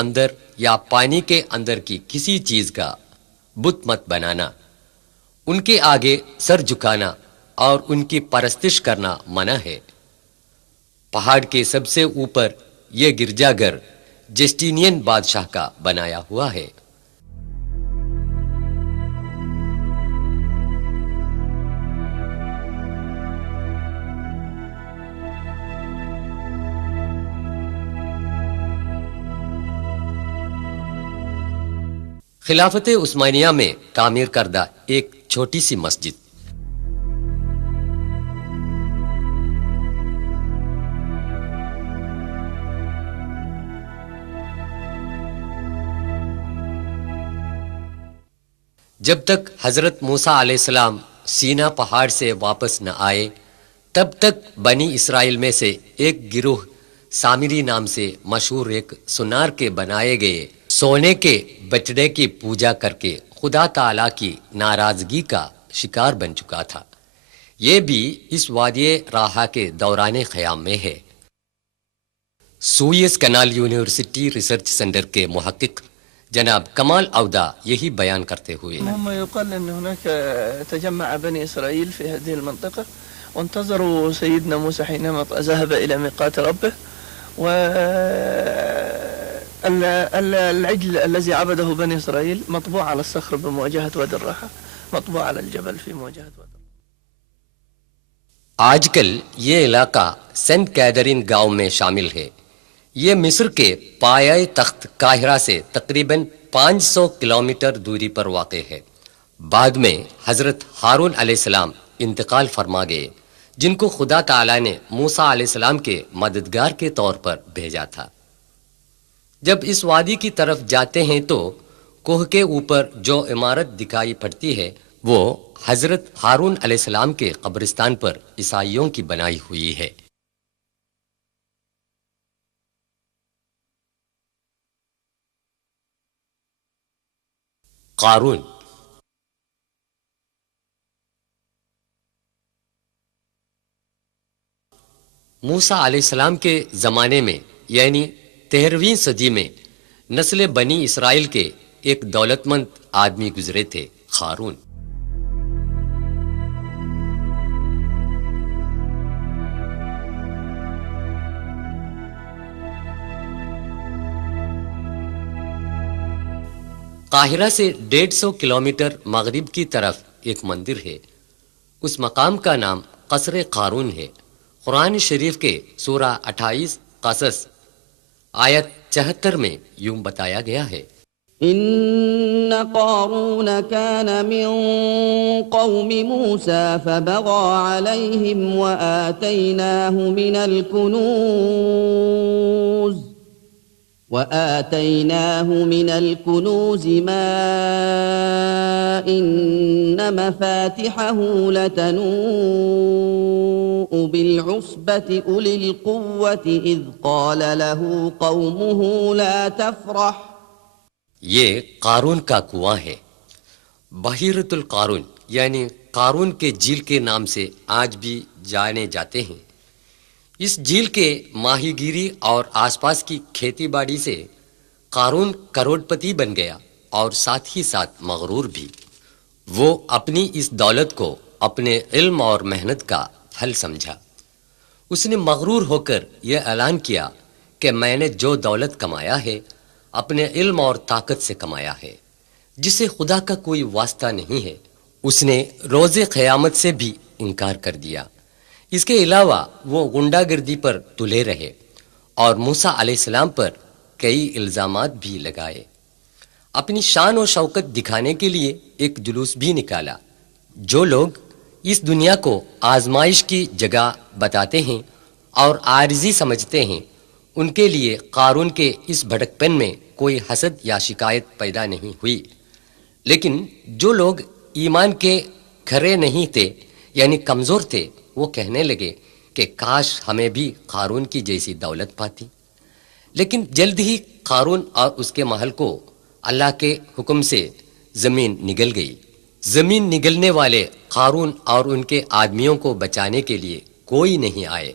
اندر یا پانی کے اندر کی کسی چیز کا بت مت بنانا، ان کے آگے سر جھکانا اور ان کی پرستش کرنا منع ہے۔ پہاڑ کے سب سے اوپر یہ گرجا گھر جسٹینین بادشاہ کا بنایا ہوا ہے۔ خلافت عثمانیہ میں تعمیر کردہ ایک چھوٹی سی مسجد۔ جب تک حضرت موسیٰ علیہ السلام سینا پہاڑ سے واپس نہ آئے تب تک بنی اسرائیل میں سے ایک گروہ سامری نام سے مشہور ایک سونار کے بنائے گئے سونے کے بچڑے کی پوجا کر کے خدا تعالی کی ناراضگی کا شکار بن چکا تھا۔ یہ بھی اس وادی راہا کے دوران قیام میں ہے۔ سوئس کنال یونیورسٹی ریسرچ سینٹر کے محقق جناب کمال عودہ یہی بیان کرتے ہوئے، هم يقال أن هناك تجمع بني إسرائيل في هذه المنطقة وانتظروا سيدنا موسى حينما ذهب إلى ميقات ربه، والعجل الذي عبده بني إسرائيل مطبوع على الصخر بمواجهة وادي الراحة، مطبوع على الجبل في مواجهة وادي الراحة۔ آج کل یہ علاقہ سینٹ کیدرین گاؤں میں شامل ہے۔ یہ مصر کے پایہ تخت قاہرہ سے تقریباً 500 کلومیٹر دوری پر واقع ہے۔ بعد میں حضرت ہارون علیہ السلام انتقال فرما گئے، جن کو خدا تعالی نے موسیٰ علیہ السلام کے مددگار کے طور پر بھیجا تھا۔ جب اس وادی کی طرف جاتے ہیں تو کوہ کے اوپر جو عمارت دکھائی پڑتی ہے وہ حضرت ہارون علیہ السلام کے قبرستان پر عیسائیوں کی بنائی ہوئی ہے۔ قارون موسیٰ علیہ السلام کے زمانے میں یعنی 13ویں صدی میں نسل بنی اسرائیل کے ایک دولت مند آدمی گزرے تھے، قارون۔ قاہرہ سے 150 کلومیٹر مغرب کی طرف ایک مندر ہے۔ اس مقام کا نام قصر قارون ہے۔ قرآن شریف کے سورہ 28 قصص آیت 74 میں یوں بتایا گیا ہے، إن قارون كان من قوم موسى فبغى عليهم وآتيناه من الكنوز ما إن مفاتحه لتنوء بالعصبة أولي القوة إذ قال له قومه لا تفرح۔ یہ قارون کا کنواں ہے۔ بحیرۃ القارون یعنی قارون کے جھیل کے نام سے آج بھی جانے جاتے ہیں۔ اس جھیل کے ماہی گیری اور آس پاس کی کھیتی باڑی سے قارون کروڑ پتی بن گیا اور ساتھ ہی ساتھ مغرور بھی۔ وہ اپنی اس دولت کو اپنے علم اور محنت کا پھل سمجھا۔ اس نے مغرور ہو کر یہ اعلان کیا کہ میں نے جو دولت کمایا ہے اپنے علم اور طاقت سے کمایا ہے، جسے خدا کا کوئی واسطہ نہیں ہے۔ اس نے روز قیامت سے بھی انکار کر دیا۔ اس کے علاوہ وہ غنڈہ گردی پر تلے رہے اور موسیٰ علیہ السلام پر کئی الزامات بھی لگائے۔ اپنی شان و شوکت دکھانے کے لیے ایک جلوس بھی نکالا۔ جو لوگ اس دنیا کو آزمائش کی جگہ بتاتے ہیں اور عارضی سمجھتے ہیں، ان کے لیے قارون کے اس بھڑک پن میں کوئی حسد یا شکایت پیدا نہیں ہوئی۔ لیکن جو لوگ ایمان کے کھرے نہیں تھے یعنی کمزور تھے، وہ کہنے لگے کہ کاش ہمیں بھی قارون کی جیسی دولت پاتی۔ لیکن جلد ہی قارون اور اس کے محل کو اللہ کے حکم سے زمین نگل گئی۔ زمین نگلنے والے قارون اور ان کے آدمیوں کو بچانے کے لیے کوئی نہیں آئے۔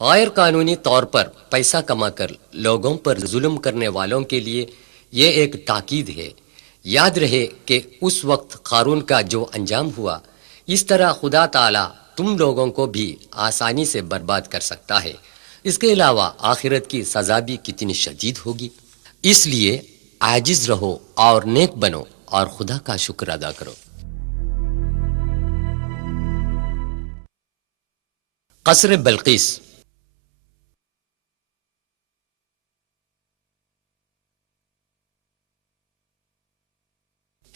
غیر قانونی طور پر پیسہ کما کر لوگوں پر ظلم کرنے والوں کے لیے یہ ایک تاکید ہے۔ یاد رہے کہ اس وقت قارون کا جو انجام ہوا، اس طرح خدا تعالیٰ تم لوگوں کو بھی آسانی سے برباد کر سکتا ہے۔ اس کے علاوہ آخرت کی سزا بھی کتنی شدید ہوگی۔ اس لیے عاجز رہو اور نیک بنو اور خدا کا شکر ادا کرو۔ قصر بلقیس۔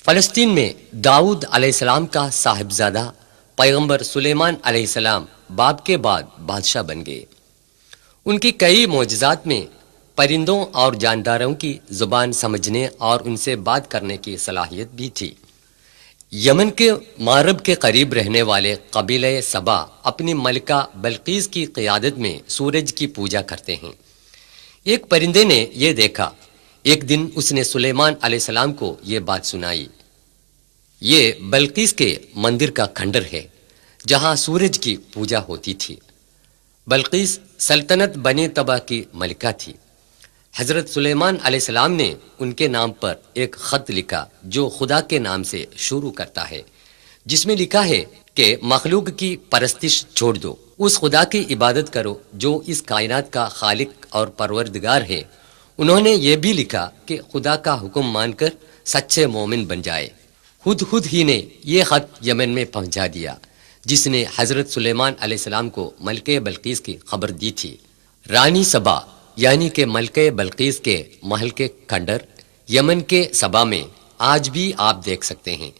فلسطین میں داؤد علیہ السلام کا صاحبزادہ پیغمبر سلیمان علیہ السلام باپ کے بعد بادشاہ بن گئے۔ ان کی کئی معجزات میں پرندوں اور جانداروں کی زبان سمجھنے اور ان سے بات کرنے کی صلاحیت بھی تھی۔ یمن کے مغرب کے قریب رہنے والے قبیلہ سبا اپنی ملکہ بلقیس کی قیادت میں سورج کی پوجا کرتے ہیں۔ ایک پرندے نے یہ دیکھا۔ ایک دن اس نے سلیمان علیہ السلام کو یہ بات سنائی۔ یہ بلقیس کے مندر کا کھنڈر ہے جہاں سورج کی پوجا ہوتی تھی۔ بلقیس سلطنت بنی طبع کی ملکہ تھی۔ حضرت سلیمان علیہ السلام نے ان کے نام پر ایک خط لکھا جو خدا کے نام سے شروع کرتا ہے، جس میں لکھا ہے کہ مخلوق کی پرستش چھوڑ دو، اس خدا کی عبادت کرو جو اس کائنات کا خالق اور پروردگار ہے۔ انہوں نے یہ بھی لکھا کہ خدا کا حکم مان کر سچے مومن بن جائے۔ خود ہی نے یہ خط یمن میں پہنچا دیا، جس نے حضرت سلیمان علیہ السلام کو ملکہ بلقیس کی خبر دی تھی۔ رانی سبا یعنی کہ ملکہ بلقیس کے محل کے کھنڈر یمن کے سبا میں آج بھی آپ دیکھ سکتے ہیں،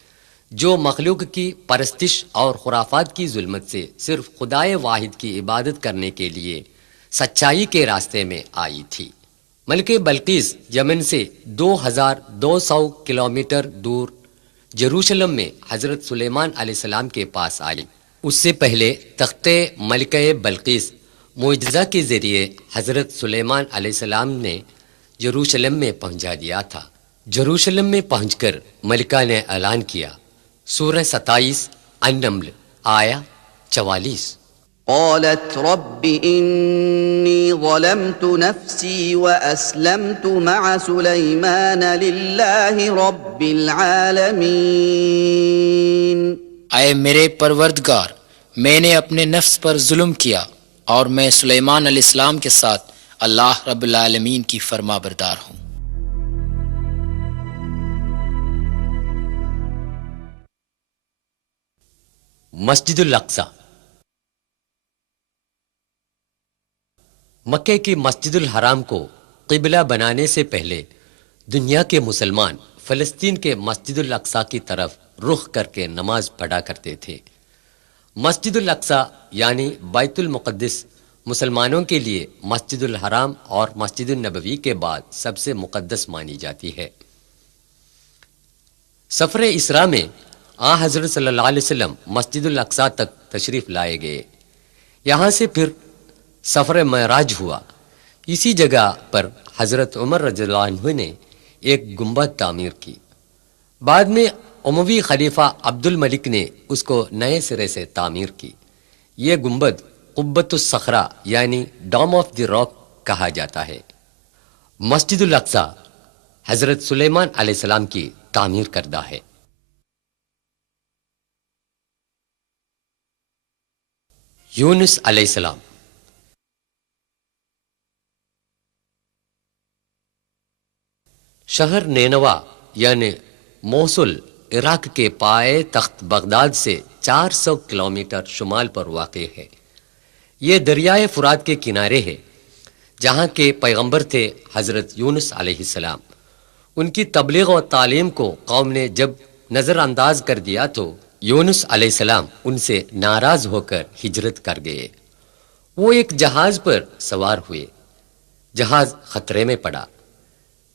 جو مخلوق کی پرستش اور خرافات کی ظلمت سے صرف خدائے واحد کی عبادت کرنے کے لیے سچائی کے راستے میں آئی تھی۔ ملکہ بلقیس یمن سے 2200 کلومیٹر دور جروشلم میں حضرت سلیمان علیہ السلام کے پاس آئی۔ اس سے پہلے تخت ملکہ بلقیس معجزہ کے ذریعے حضرت سلیمان علیہ السلام نے جروشلم میں پہنچا دیا تھا۔ جروشلم میں پہنچ کر ملکہ نے اعلان کیا۔ سورہ 27 النمل آیا 44۔ قالت رب إني ظلمت نفسي وأسلمت مع سليمان لله رب العالمين۔ اے میرے پروردگار، میں نے اپنے نفس پر ظلم کیا اور میں سلیمان علیہ السلام کے ساتھ اللہ رب العالمین کی فرما بردار ہوں۔ مسجد الاقصی۔ مکہ کی مسجد الحرام کو قبلہ بنانے سے پہلے دنیا کے مسلمان فلسطین کے مسجد الاقصی کی طرف رخ کر کے نماز پڑھا کرتے تھے۔ مسجد الاقصی یعنی بیت المقدس مسلمانوں کے لیے مسجد الحرام اور مسجد النبوی کے بعد سب سے مقدس مانی جاتی ہے۔ سفر اسراء میں حضرت صلی اللہ علیہ وسلم مسجد الاقصی تک تشریف لائے گئے۔ یہاں سے پھر سفر معراج ہوا۔ اسی جگہ پر حضرت عمر رضی اللہ عنہ نے ایک گنبد تعمیر کی۔ بعد میں اموی خلیفہ عبد الملک نے اس کو نئے سرے سے تعمیر کی۔ یہ گنبد قبۃ الصخرہ یعنی ڈوم آف دی راک کہا جاتا ہے۔ مسجد الاقصی حضرت سلیمان علیہ السلام کی تعمیر کردہ ہے۔ یونس علیہ السلام۔ شہر نینوا یعنی موصل عراق کے پائے تخت بغداد سے 400 کلومیٹر شمال پر واقع ہے۔ یہ دریائے فرات کے کنارے ہے، جہاں کے پیغمبر تھے حضرت یونس علیہ السلام۔ ان کی تبلیغ و تعلیم کو قوم نے جب نظر انداز کر دیا تو یونس علیہ السلام ان سے ناراض ہو کر ہجرت کر گئے۔ وہ ایک جہاز پر سوار ہوئے۔ جہاز خطرے میں پڑا۔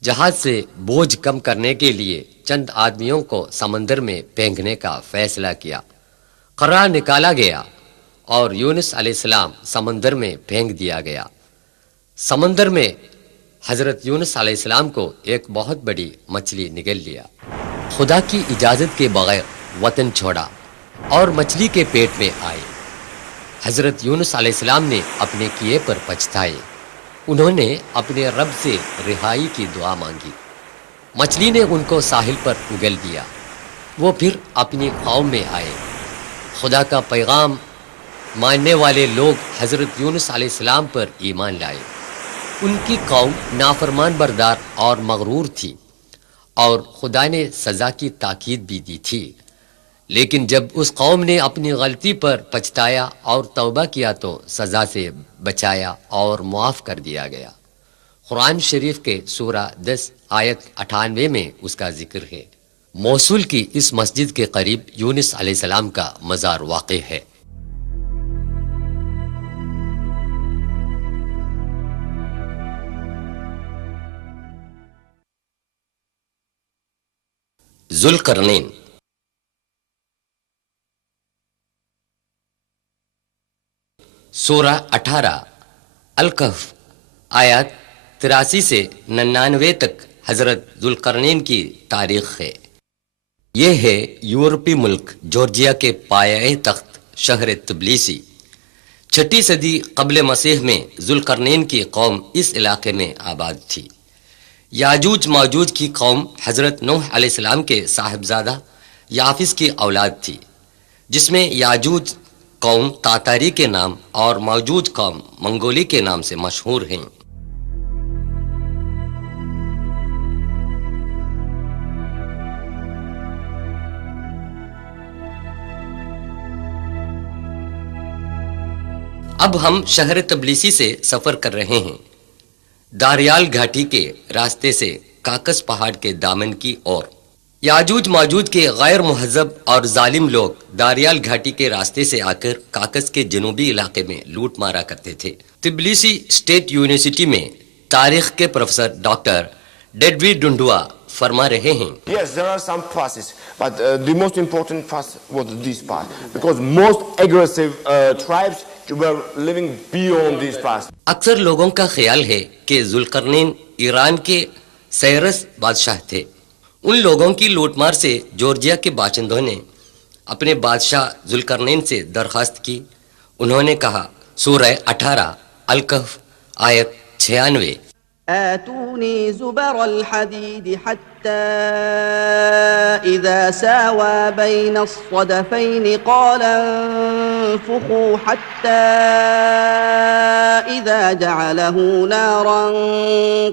جہاز سے بوجھ کم کرنے کے لیے چند آدمیوں کو سمندر میں پھینکنے کا فیصلہ کیا۔ قرار نکالا گیا اور یونس علیہ السلام سمندر میں پھینک دیا گیا۔ سمندر میں حضرت یونس علیہ السلام کو ایک بہت بڑی مچھلی نگل لیا۔ خدا کی اجازت کے بغیر وطن چھوڑا اور مچھلی کے پیٹ میں آئے۔ حضرت یونس علیہ السلام نے اپنے کیے پر پچھتائے. انہوں نے اپنے رب سے رہائی کی دعا مانگی. مچھلی نے ان کو ساحل پر اگل دیا. وہ پھر اپنی قوم میں آئے. خدا کا پیغام ماننے والے لوگ حضرت یونس علیہ السلام پر ایمان لائے. ان کی قوم نافرمان بردار اور مغرور تھی اور خدا نے سزا کی تاکید بھی دی تھی. لیکن جب اس قوم نے اپنی غلطی پر پچھتایا اور توبہ کیا تو سزا سے بچایا اور معاف کر دیا گیا. قرآن شریف کے سورہ 10 آیت 98 میں اس کا ذکر ہے. موصول کی اس مسجد کے قریب یونس علیہ السلام کا مزار واقع ہے. ذوالقرنین. سورہ 18 الکہف آیات 83 سے 99 تک حضرت ذوالقرنین کی تاریخ ہے. یہ ہے یورپی ملک جورجیا کے پایہ تخت شہر تبلیسی. 6 صدی قبل مسیح میں ذوالقرنین کی قوم اس علاقے میں آباد تھی. یاجوج ماجوج کی قوم حضرت نوح علیہ السلام کے صاحبزادہ یافس کی اولاد تھی، جس میں یاجوج قوم تاتاری کے نام اور ماجوج قوم منگولی کے نام سے مشہور ہیں. اب ہم شہر تبلیسی سے سفر کر رہے ہیں، داریال گھاٹی کے راستے سے کاکس پہاڑ کے دامن کی اور. یاجوج ماجوج کے غیر مہذب اور ظالم لوگ داریال گھاٹی کے راستے سے آ کر کاکس کے جنوبی علاقے میں لوٹ مارا کرتے تھے. تبلیسی اسٹیٹ یونیورسٹی میں تاریخ کے پروفیسر ڈاکٹر ڈیڈوی ڈنڈوا فرما رہے ہیں. Yes, there are some passes, but the most important pass was this pass, because most aggressive tribes were living beyond this pass. اکثر لوگوں کا خیال ہے کہ ذوالقرنین ایران کے سائرس بادشاہ تھے. ان لوگوں کی لوٹ مار سے جورجیا کے باشندوں نے اپنے بادشاہ ذوالقرنین سے درخواست کی. انہوں نے کہا، سورہ 18 الکہف آیت 96، آتوني زبر الحديد حتى إذا ساوى بين الصدفين قال انفخوا حتى إذا جعله نارا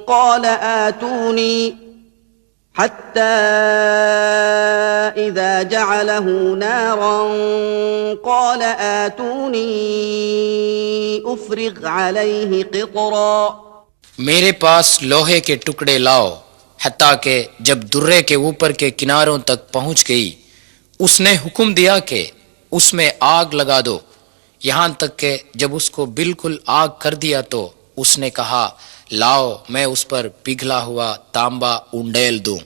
قال آتوني حتى إذا جعله نارا قال آتوني أفرغ عليه قطرا. میرے پاس لوہے کے ٹکڑے لاؤ، حتیٰ کہ جب درے کے اوپر کے کناروں تک پہنچ گئی اس نے حکم دیا کہ اس میں آگ لگا دو، یہاں تک کہ جب اس کو بالکل آگ کر دیا تو اس نے کہا، لاؤ میں اس پر پگھلا ہوا تانبا انڈیل دوں.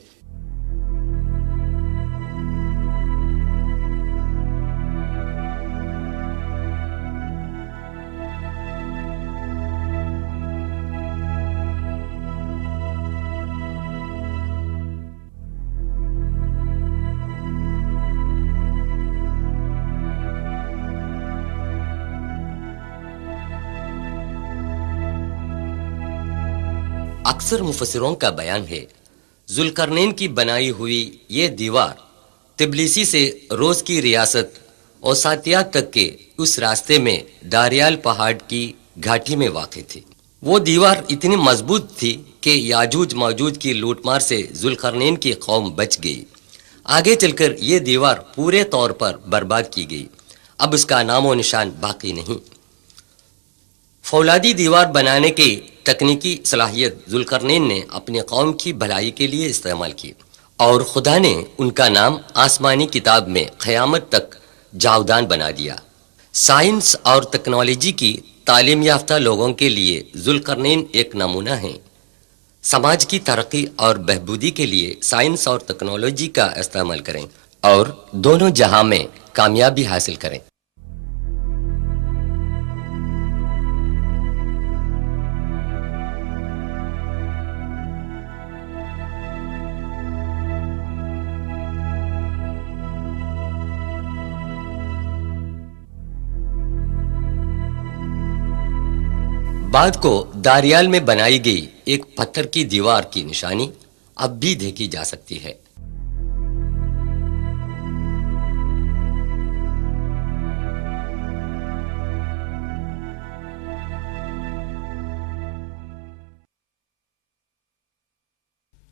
اکثر مفسروں کا بیان ہے ذوالقرنین کی بنائی ہوئی یہ دیوار تبلیسی سے روس کی ریاست اوساتیا تک کے اس راستے میں داریال پہاڑ کی گھاٹی میں واقع تھی. وہ دیوار اتنی مضبوط تھی کہ یاجوج ماجوج کی لوٹ مار سے ذوالقرنین کی قوم بچ گئی. آگے چل کر یہ دیوار پورے طور پر برباد کی گئی. اب اس کا نام و نشان باقی نہیں. فولادی دیوار بنانے کی تکنیکی صلاحیت ذوالقرنین نے اپنی قوم کی بھلائی کے لیے استعمال کی اور خدا نے ان کا نام آسمانی کتاب میں قیامت تک جاودان بنا دیا. سائنس اور ٹیکنالوجی کی تعلیم یافتہ لوگوں کے لیے ذوالقرنین ایک نمونہ ہے. سماج کی ترقی اور بہبودی کے لیے سائنس اور ٹیکنالوجی کا استعمال کریں اور دونوں جہاں میں کامیابی حاصل کریں. بعد کو داریال میں بنائی گئی ایک پتھر کی دیوار کی نشانی اب بھی دیکھی جا سکتی ہے۔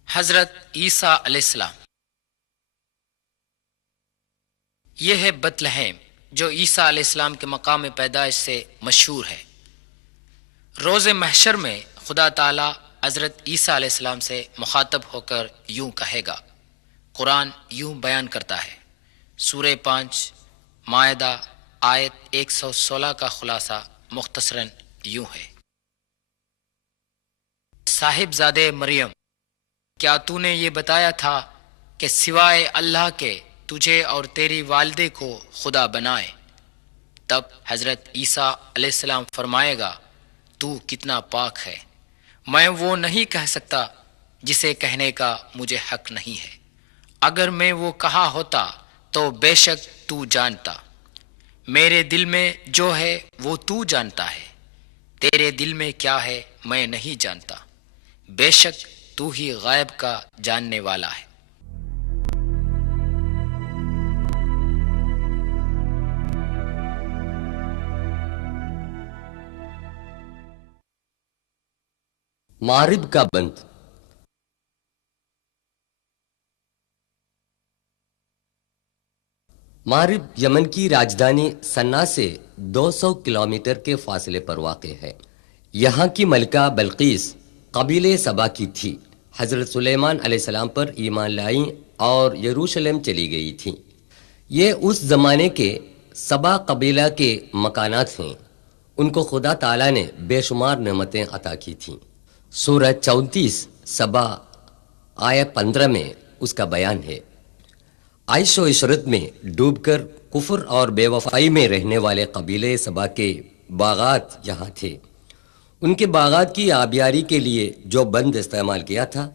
حضرت عیسیٰ علیہ السلام۔ یہ ہے بیت لحم جو عیسیٰ علیہ السلام کے مقام پیدائش سے مشہور ہے۔ روز محشر میں خدا تعالی حضرت عیسیٰ علیہ السلام سے مخاطب ہو کر یوں کہے گا۔ قرآن یوں بیان کرتا ہے، سورہ 5 مائدہ آیت 116 کا خلاصہ مختصراً یوں ہے: صاحبزادے مریم، کیا تو نے یہ بتایا تھا کہ سوائے اللہ کے تجھے اور تیری والدے کو خدا بنائے؟ تب حضرت عیسیٰ علیہ السلام فرمائے گا، تو کتنا پاک ہے، میں وہ نہیں کہہ سکتا جسے کہنے کا مجھے حق نہیں ہے۔ اگر میں وہ کہا ہوتا تو بے شک تو جانتا، میرے دل میں جو ہے وہ تو جانتا ہے، تیرے دل میں کیا ہے میں نہیں جانتا، بے شک تو ہی غیب کا جاننے والا ہے۔ مارب کا بند۔ مارب یمن کی راجدھانی سنا سے 200 کلومیٹر کے فاصلے پر واقع ہے۔ یہاں کی ملکہ بلقیس قبیلے سبا کی تھی۔ حضرت سلیمان علیہ السلام پر ایمان لائیں اور یروشلم چلی گئی تھیں۔ یہ اس زمانے کے سبا قبیلہ کے مکانات ہیں۔ ان کو خدا تعالیٰ نے بے شمار نعمتیں عطا کی تھیں۔ سورہ 34 سبا آیت 15 میں اس کا بیان ہے۔ عیش و عشرت میں ڈوب کر کفر اور بے وفائی میں رہنے والے قبیلے سبا کے باغات یہاں تھے۔ ان کے باغات کی آبیاری کے لیے جو بند استعمال کیا تھا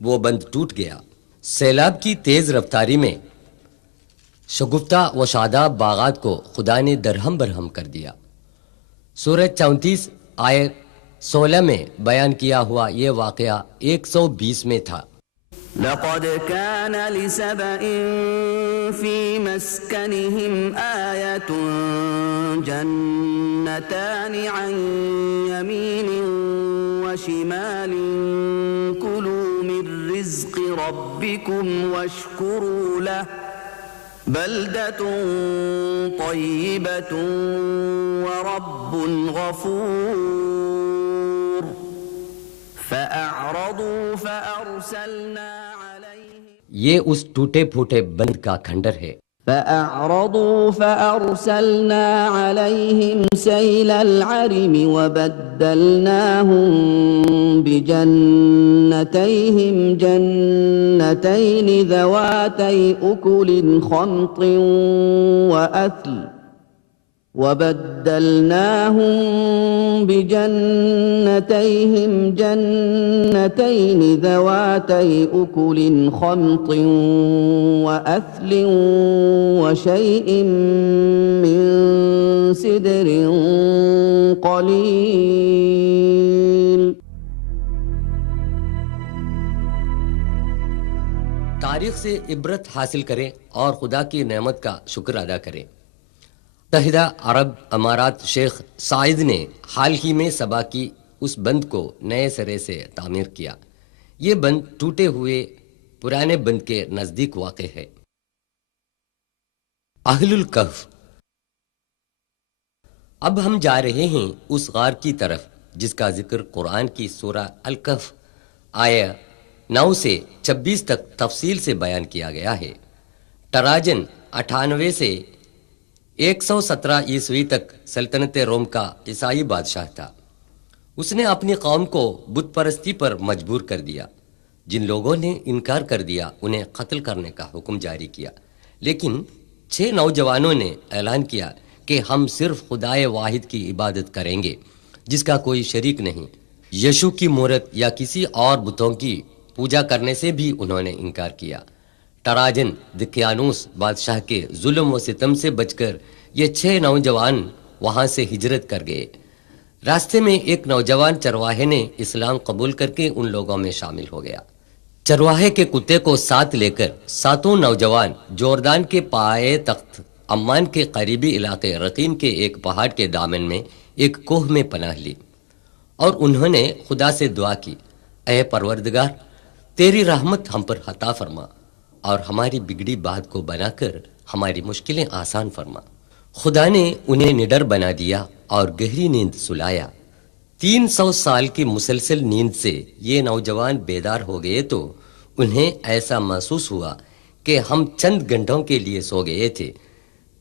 وہ بند ٹوٹ گیا۔ سیلاب کی تیز رفتاری میں شگفتہ و شاداب باغات کو خدا نے درہم برہم کر دیا۔ سورہ 34 آیت 16 میں بیان کیا ہوا یہ واقعہ 120 میں تھا۔ لقد كان لسبإ في مسكنهم آية جنتان عن يمين وشمال كلوا من رزق ربكم واشكروا له بلدة طيبة ورب غفور فأعرضوا فأرسلنا عليهم یہ اس ٹوٹے پھوٹے بند کا کھنڈر ہے۔ فأعرضوا فأرسلنا عليهم سيل العرم وبدلناهم بجنتيهم جنتين ذواتي أكل خمط وأثل وبدلناهم بجنتيهم جنتين ذواتي أكل خمط وأثل وشيء من سدر قليل۔ تاریخ سے عبرت حاصل کریں اور خدا کی نعمت کا شکر ادا کریں۔ متحدہ عرب امارات شیخ سعید نے حال ہی میں سبا کی اس بند کو نئے سرے سے تعمیر کیا۔ یہ بند ٹوٹے ہوئے پرانے بند کے نزدیک واقع ہے۔ اہل الکہف۔ اب ہم جا رہے ہیں اس غار کی طرف جس کا ذکر قرآن کی سورہ الکہف آیہ 9 سے 26 تک تفصیل سے بیان کیا گیا ہے۔ ٹراجن 98 سے 117 عیسوی تک سلطنت روم کا عیسائی بادشاہ تھا۔ اس نے اپنی قوم کو بت پرستی پر مجبور کر دیا۔ جن لوگوں نے انکار کر دیا انہیں قتل کرنے کا حکم جاری کیا، لیکن 6 نوجوانوں نے اعلان کیا کہ ہم صرف خدائے واحد کی عبادت کریں گے جس کا کوئی شریک نہیں۔ یشو کی مورت یا کسی اور بتوں کی پوجا کرنے سے بھی انہوں نے انکار کیا۔ ٹراجن دقیانوس بادشاہ کے ظلم و ستم سے بچ کر یہ 6 نوجوان وہاں سے ہجرت کر گئے۔ راستے میں ایک نوجوان چرواہے نے اسلام قبول کر کے ان لوگوں میں شامل ہو گیا۔ چرواہے کے کتے کو ساتھ لے کر ساتوں نوجوان جوردان کے پائے تخت عمان کے قریبی علاقے رقیم کے ایک پہاڑ کے دامن میں ایک کوہ میں پناہ لی، اور انہوں نے خدا سے دعا کی، اے پروردگار، تیری رحمت ہم پر عطا فرما اور ہماری بگڑی بات کو بنا کر ہماری مشکلیں آسان فرما۔ خدا نے انہیں نڈر بنا دیا اور گہری نیند سلایا۔ 300 سال کی مسلسل نیند سے یہ نوجوان بیدار ہو گئے تو انہیں ایسا محسوس ہوا کہ ہم چند گھنٹوں کے لیے سو گئے تھے۔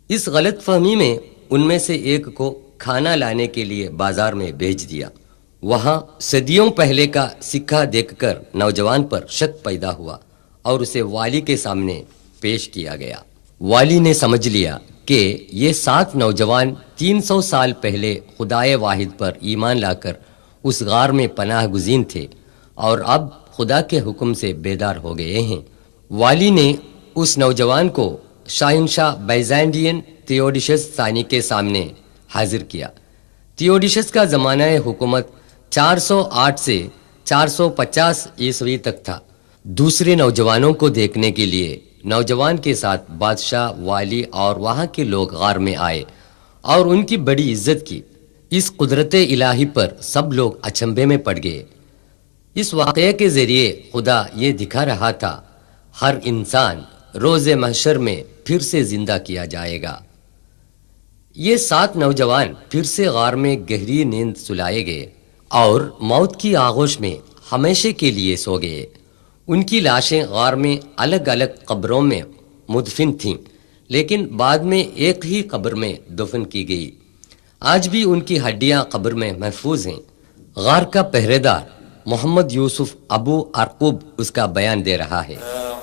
اس غلط فہمی میں ان میں سے ایک کو کھانا لانے کے لیے بازار میں بھیج دیا۔ وہاں صدیوں پہلے کا سکہ دیکھ کر نوجوان پر شک پیدا ہوا اور اسے والی کے سامنے پیش کیا گیا۔ والی نے سمجھ لیا کہ یہ 7 نوجوان 300 سال پہلے خدائے واحد پر ایمان لا کر اس غار میں پناہ گزین تھے اور اب خدا کے حکم سے بیدار ہو گئے ہیں۔ والی نے اس نوجوان کو شاہنشاہ بیزینٹین تھیوڈیشس ثانی کے سامنے حاضر کیا۔ تھیوڈیشس کا زمانہ حکومت 408 سے 450 عیسوی تک تھا۔ دوسرے نوجوانوں کو دیکھنے کے لیے نوجوان کے ساتھ بادشاہ، والی اور وہاں کے لوگ غار میں آئے اور ان کی بڑی عزت کی۔ اس قدرت الہی پر سب لوگ اچنبھے میں پڑ گئے۔ اس واقعے کے ذریعے خدا یہ دکھا رہا تھا، ہر انسان روز محشر میں پھر سے زندہ کیا جائے گا۔ یہ 7 نوجوان پھر سے غار میں گہری نیند سلائے گئے اور موت کی آغوش میں ہمیشہ کے لیے سو گئے۔ ان کی لاشیں غار میں الگ الگ قبروں میں مدفن تھیں، لیکن بعد میں ایک ہی قبر میں دفن کی گئی۔ آج بھی ان کی ہڈیاں قبر میں محفوظ ہیں۔ غار کا پہرے دار محمد یوسف ابو ارقوب اس کا بیان دے رہا ہے۔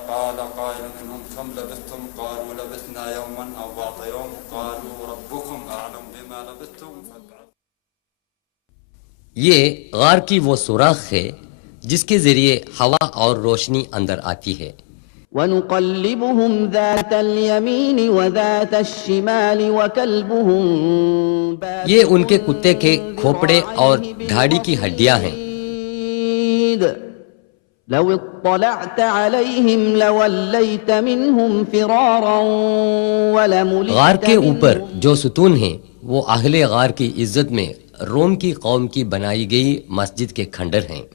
قال قائل منهم كم لبثتم قالوا لبثنا يوما أو بعض يوم قالوا ربكم أعلم بما لبثتم یہ غار کی وہ سوراخ ہے جس کے ذریعے ہوا اور روشنی اندر آتی ہے۔ ونقلبهم ذات اليمين وذات الشمال وكلبهم باسط یہ ان کے کتے کے کھوپڑے اور دھاڑی کی ہڈیاں ہیں۔ لو اطلعت عليهم لوليت منهم فرارا ولملئت غار کے اوپر جو ستون ہیں وہ اہل غار کی عزت میں روم کی قوم کی بنائی گئی مسجد کے کھنڈر ہیں۔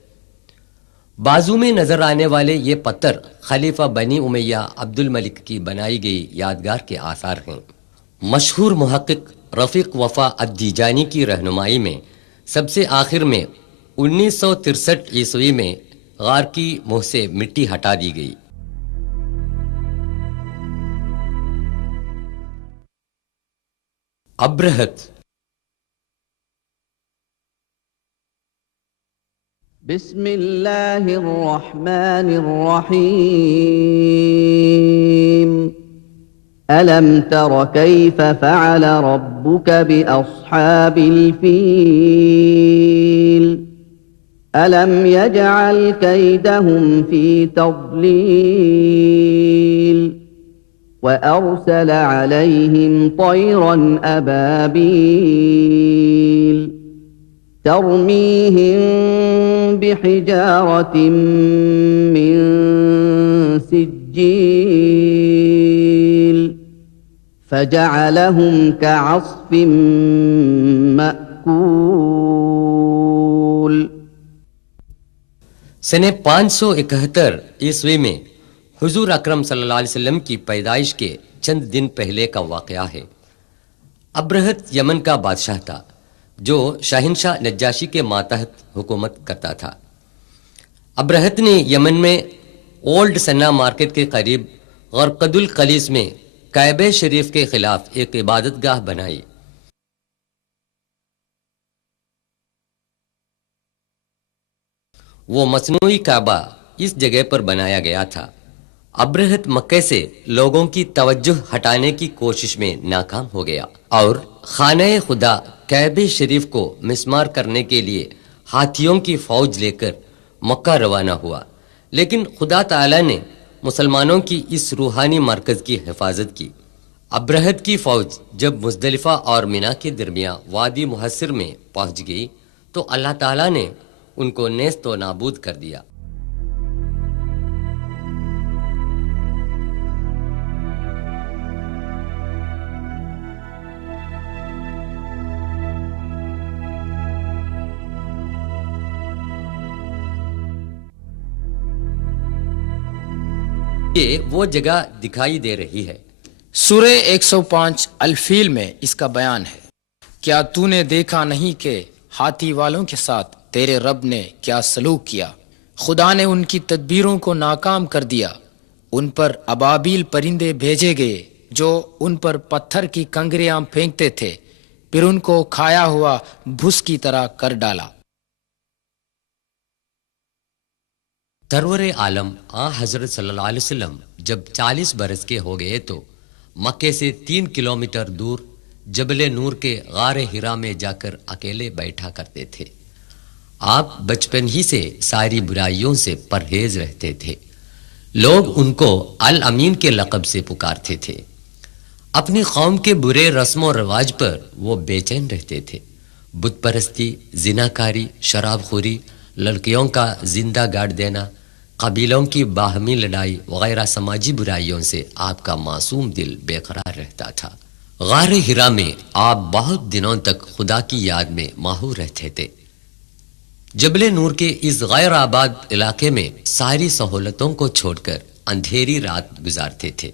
بازو میں نظر آنے والے یہ پتھر خلیفہ بنی امیہ عبد الملک کی بنائی گئی یادگار کے آثار ہیں۔ مشہور محقق رفیق وفا الدیجانی کی رہنمائی میں سب سے آخر میں 1963 عیسوی میں غار کی منہ سے مٹی ہٹا دی گئی۔ ابرہت۔ بسم اللہ الرحمن الرحیم ألم تر كيف فعل ربك بأصحاب الفيل ألم يجعل كيدهم في تضليل وأرسل عليهم طيرا أبابيل ترميهم بحجارة من سجيل فجعلهم كعصف مأكول۔ سنہ 571 عیسوی میں حضور اکرم صلی اللہ علیہ وسلم کی پیدائش کے چند دن پہلے کا واقعہ ہے۔ ابرہت یمن کا بادشاہ تھا جو شاہنشاہ نجاشی کے ماتحت حکومت کرتا تھا۔ ابرہت نے یمن میں اولڈ سنا مارکیٹ کے قریب غرقد القلیس میں کعبہ شریف کے خلاف ایک عبادت گاہ بنائی۔ وہ مصنوعی کعبہ اس جگہ پر بنایا گیا تھا۔ ابرہت مکے سے لوگوں کی توجہ ہٹانے کی کوشش میں ناکام ہو گیا اور خانہ خدا کعبہ شریف کو مسمار کرنے کے لیے ہاتھیوں کی فوج لے کر مکہ روانہ ہوا، لیکن خدا تعالی نے مسلمانوں کی اس روحانی مرکز کی حفاظت کی۔ ابرہت کی فوج جب مزدلفہ اور منا کے درمیان وادی محصر میں پہنچ گئی تو اللہ تعالیٰ نے ان کو نیست و نابود کر دیا۔ یہ وہ جگہ دکھائی دے رہی ہے۔ سورہ 105 الفیل میں اس کا بیان ہے۔ کیا تو نے دیکھا نہیں کہ ہاتھی والوں کے ساتھ تیرے رب نے کیا سلوک کیا؟ خدا نے ان کی تدبیروں کو ناکام کر دیا، ان پر ابابیل پرندے بھیجے گئے جو ان پر پتھر کی کنکریاں پھینکتے تھے، پھر ان کو کھایا ہوا بھس کی طرح کر ڈالا۔ سرور عالم حضرت صلی اللہ علیہ وسلم جب 40 برس کے ہو گئے تو مکے سے 3 کلومیٹر دور جبل نور کے غار ہرا میں جا کر اکیلے بیٹھا کرتے تھے۔ آپ بچپن ہی سے ساری برائیوں سے پرہیز رہتے تھے۔ لوگ ان کو الامین کے لقب سے پکارتے تھے۔ اپنی قوم کے برے رسم و رواج پر وہ بے چین رہتے تھے۔ بت پرستی، زناکاری، شراب خوری، لڑکیوں کا زندہ گاڑ دینا، قبیلوں کی باہمی لڑائی وغیرہ سماجی برائیوں سے آپ کا معصوم دل بے قرار رہتا تھا۔ غار ہرا میں آپ بہت دنوں تک خدا کی یاد میں ماہور رہتے تھے۔ جبل نور کے اس غیر آباد علاقے میں ساری سہولتوں کو چھوڑ کر اندھیری رات گزارتے تھے۔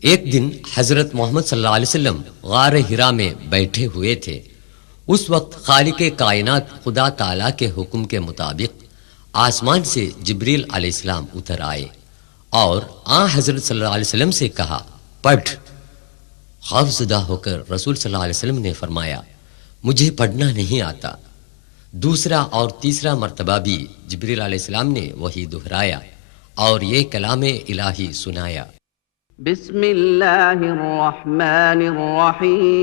ایک دن حضرت محمد صلی اللہ علیہ وسلم غار ہرا میں بیٹھے ہوئے تھے۔ اس وقت خالق کائنات خدا تعالیٰ کے حکم کے مطابق آسمان سے جبریل علیہ السلام اتر آئے اور حضرت صلی اللہ علیہ وسلم سے کہا، پڑھ۔ خوف زدہ ہو کر رسول صلی اللہ علیہ وسلم نے فرمایا، مجھے پڑھنا نہیں آتا۔ دوسرا اور تیسرا مرتبہ بھی جبریل علیہ السلام نے وہی دہرایا اور یہ کلام الہی سنایا۔ بسم اللہ الرحمن الرحیم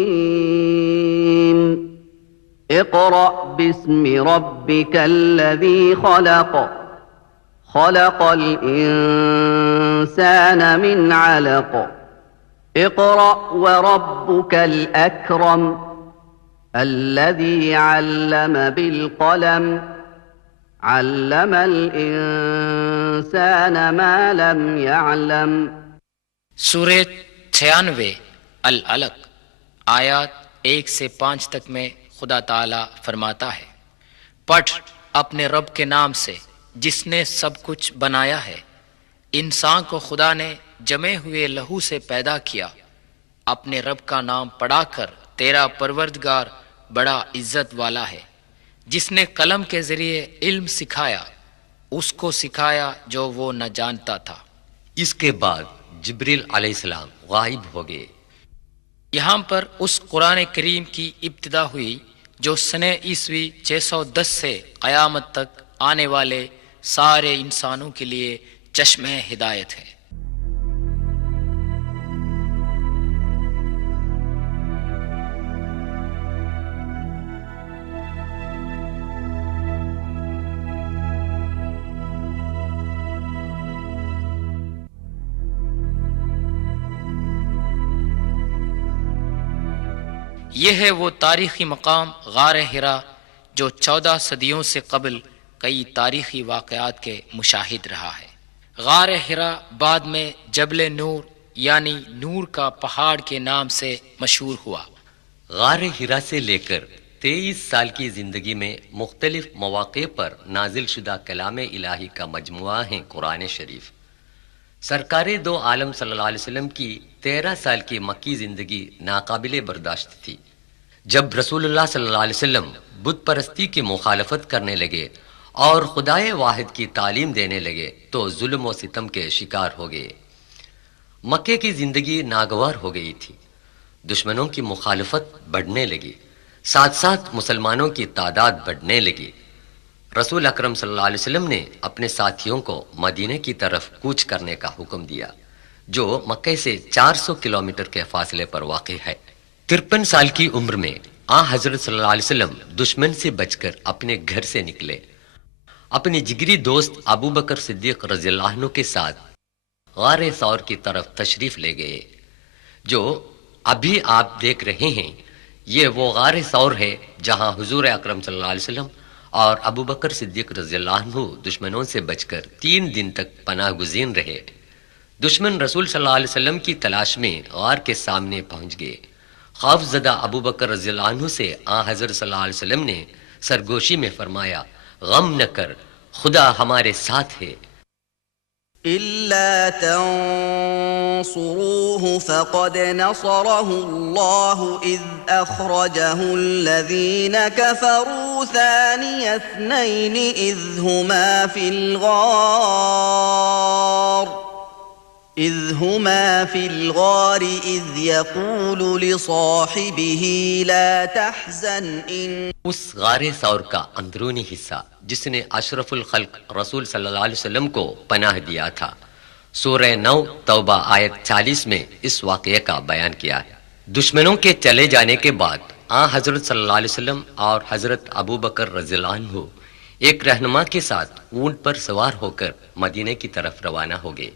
اقرأ باسم ربک الذی خلق خلق الانسان من علق اقرأ وربک الاکرم الذي علم بالقلم علم الانسان ما لم يعلم۔ سورہ 96 العلق آیات 1 سے 5 تک میں خدا تعالی فرماتا ہے، پڑھ اپنے رب کے نام سے جس نے سب کچھ بنایا ہے۔ انسان کو خدا نے جمے ہوئے لہو سے پیدا کیا۔ اپنے رب کا نام پڑھا کر تیرا پروردگار بڑا عزت والا ہے، جس نے قلم کے ذریعے علم سکھایا، اس کو سکھایا جو وہ نہ جانتا تھا۔ اس کے بعد جبریل علیہ السلام غائب ہو گئے۔ یہاں پر اس قرآن کریم کی ابتدا ہوئی جو سنہ عیسوی 610 سے قیامت تک آنے والے سارے انسانوں کے لیے چشمہ ہدایت ہے۔ یہ ہے وہ تاریخی مقام غار ہرا جو 14 صدیوں سے قبل کئی تاریخی واقعات کے مشاہد رہا ہے۔ غار ہرا بعد میں جبل نور یعنی نور کا پہاڑ کے نام سے مشہور ہوا۔ غار ہرا سے لے کر 23 سال کی زندگی میں مختلف مواقع پر نازل شدہ کلام الہی کا مجموعہ ہے قرآن شریف۔ سرکار دو عالم صلی اللہ علیہ وسلم کی 13 سال کی مکی زندگی ناقابل برداشت تھی۔ جب رسول اللہ صلی اللہ علیہ وسلم بت پرستی کی مخالفت کرنے لگے اور خدائے واحد کی تعلیم دینے لگے تو ظلم و ستم کے شکار ہو گئے۔ مکے کی زندگی ناگوار ہو گئی تھی۔ دشمنوں کی مخالفت بڑھنے لگی، ساتھ ساتھ مسلمانوں کی تعداد بڑھنے لگی۔ رسول اکرم صلی اللہ علیہ وسلم نے اپنے ساتھیوں کو مدینے کی طرف کوچ کرنے کا حکم دیا، جو مکے سے 400 کلومیٹر کے فاصلے پر واقع ہے۔ 53 سال کی عمر میں حضرت صلی اللہ علیہ وسلم دشمن سے بچ کر اپنے گھر سے نکلے، اپنے جگری دوست ابو بکر صدیق رضی اللہ عنہ کے ساتھ غار ثور کی طرف تشریف لے گئے۔ جو ابھی آپ دیکھ رہے ہیں یہ وہ غار ثور ہے جہاں حضور اکرم صلی اللہ علیہ وسلم اور ابو بکر صدیق رضی اللہ عنہ دشمنوں سے بچ کر 3 دن تک پناہ گزین رہے۔ دشمن رسول صلی اللہ علیہ وسلم کی تلاش میں غار کے سامنے پہنچ گئے۔ خوف زدہ ابو بکر رضی اللہ عنہ سے حضرت صلی اللہ علیہ وسلم نے سرگوشی میں فرمایا، غم نہ کر، خدا ہمارے ساتھ ہے۔ إلا تنصروه فقد نصره الله إذ أخرجه الذين كفروا ثاني اثنين إذ هما في الغار إذ يقول لصاحبه لا تحزن إن اس غار ثور کا اندرونی حصہ جس نے اشرف الخلق رسول صلی اللہ علیہ وسلم کو پناہ دیا تھا، سورہ 9 توبہ آیت 40 میں اس واقعے کا بیان کیا ہے۔ دشمنوں کے چلے جانے کے بعد حضرت صلی اللہ علیہ وسلم اور حضرت ابو بکر رضی اللہ عنہ ایک رہنما کے ساتھ اونٹ پر سوار ہو کر مدینے کی طرف روانہ ہو گئے۔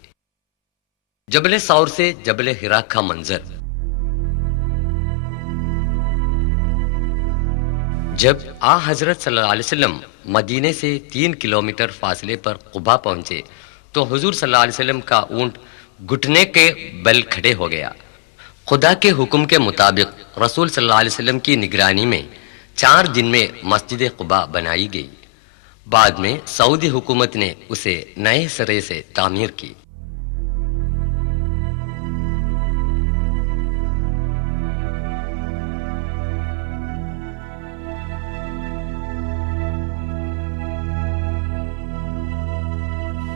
جبل ثور سے جبل حرا کا منظر۔ جب حضرت صلی اللہ علیہ وسلم مدینے سے 3 کلومیٹر فاصلے پر قباء پہنچے تو حضور صلی اللہ علیہ وسلم کا اونٹ گھٹنے کے بل کھڑے ہو گیا۔ خدا کے حکم کے مطابق رسول صلی اللہ علیہ وسلم کی نگرانی میں 4 دن میں مسجد قباء بنائی گئی۔ بعد میں سعودی حکومت نے اسے نئے سرے سے تعمیر کی۔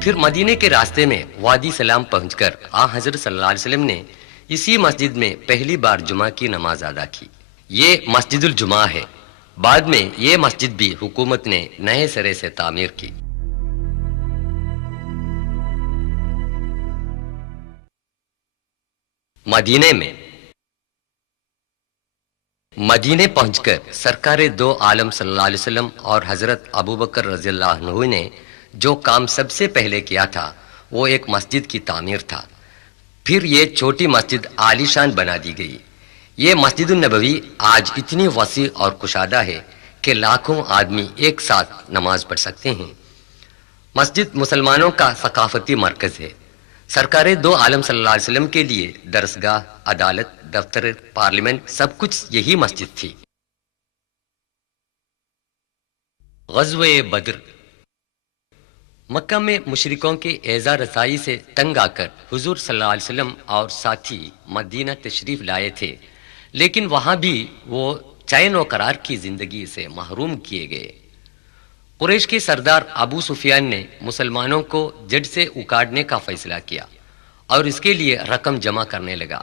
پھر مدینے کے راستے میں وادی سلام پہنچ کر حضرت صلی اللہ علیہ وسلم نے اسی مسجد میں پہلی بار جمعہ کی نماز ادا کی۔ یہ مسجد الجمعہ ہے۔ بعد میں یہ مسجد بھی حکومت نے نئے سرے سے تعمیر کی۔ مدینے پہنچ کر سرکار دو عالم صلی اللہ علیہ وسلم اور حضرت ابو بکر رضی اللہ عنہ نے جو کام سب سے پہلے کیا تھا وہ ایک مسجد کی تعمیر تھا۔ پھر یہ چھوٹی مسجد عالی شان بنا دی گئی۔ یہ مسجد النبوی آج اتنی وسیع اور کشادہ ہے کہ لاکھوں آدمی ایک ساتھ نماز پڑھ سکتے ہیں۔ مسجد مسلمانوں کا ثقافتی مرکز ہے۔ سرکار دو عالم صلی اللہ علیہ وسلم کے لیے درسگاہ، عدالت، دفتر، پارلیمنٹ سب کچھ یہی مسجد تھی۔ غزوہ بدر۔ مکہ میں مشرکوں کے ایذا رسائی سے تنگ آ کر حضور صلی اللہ علیہ وسلم اور ساتھی مدینہ تشریف لائے تھے، لیکن وہاں بھی وہ چین و قرار کی زندگی سے محروم کیے گئے۔ قریش کے سردار ابو سفیان نے مسلمانوں کو جڑ سے اکاڑنے کا فیصلہ کیا اور اس کے لیے رقم جمع کرنے لگا۔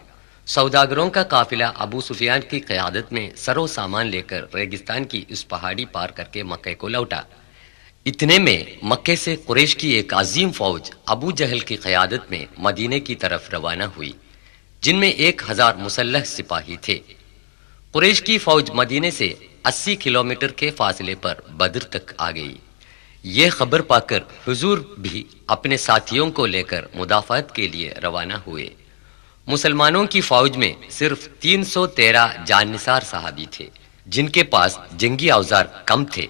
سوداگروں کا قافلہ ابو سفیان کی قیادت میں سر و سامان لے کر ریگستان کی اس پہاڑی پار کر کے مکہ کو لوٹا۔ اتنے میں مکے سے قریش کی ایک عظیم فوج ابو جہل کی قیادت میں مدینے کی طرف روانہ ہوئی، جن میں 1000 مسلح سپاہی تھے۔ قریش کی فوج مدینے سے 80 کلومیٹر کے فاصلے پر بدر تک آ گئی۔ یہ خبر پا کر حضور بھی اپنے ساتھیوں کو لے کر مدافعت کے لیے روانہ ہوئے۔ مسلمانوں کی فوج میں صرف 313 جان نثار صحابی تھے، جن کے پاس جنگی اوزار کم تھے،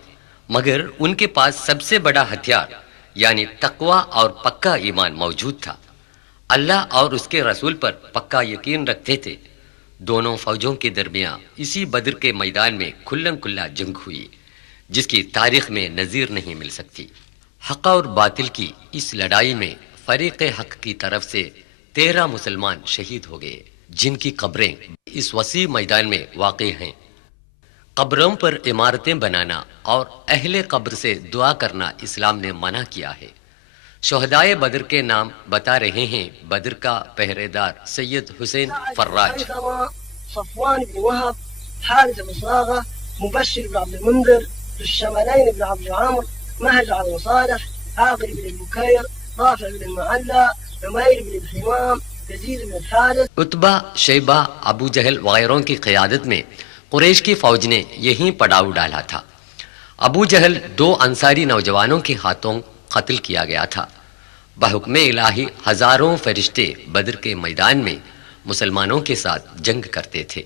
مگر ان کے پاس سب سے بڑا ہتھیار یعنی تقوی اور پکا ایمان موجود تھا۔ اللہ اور اس کے رسول پر پکا یقین رکھتے تھے۔ دونوں فوجوں کے درمیان اسی بدر کے میدان میں کھلم کھلا جنگ ہوئی، جس کی تاریخ میں نظیر نہیں مل سکتی۔ حق اور باطل کی اس لڑائی میں فریق حق کی طرف سے 13 مسلمان شہید ہو گئے، جن کی قبریں اس وسیع میدان میں واقع ہیں۔ قبروں پر عمارتیں بنانا اور اہل قبر سے دعا کرنا اسلام نے منع کیا ہے۔ شہدائے بدر کے نام بتا رہے ہیں بدر کا پہرے دار سید حسین فراج، صفوان بن وهب، حارث بن صاغة، مبشر بن عبد المنذر، ذو الشمالين بن عبد عمرو، مهج بن صالح، عاقل بن البكير، رافع بن المعلى، عمير بن الحمام، يزيد بن الحارث، عتبہ، شیبہ، ابو جہل وغیروں کی قیادت میں قریش کی فوج نے یہیں پڑاؤ ڈالا تھا۔ ابو جہل 2 انصاری نوجوانوں کے ہاتھوں قتل کیا گیا تھا۔ بحکم الہی ہزاروں فرشتے بدر کے میدان میں مسلمانوں کے ساتھ جنگ کرتے تھے۔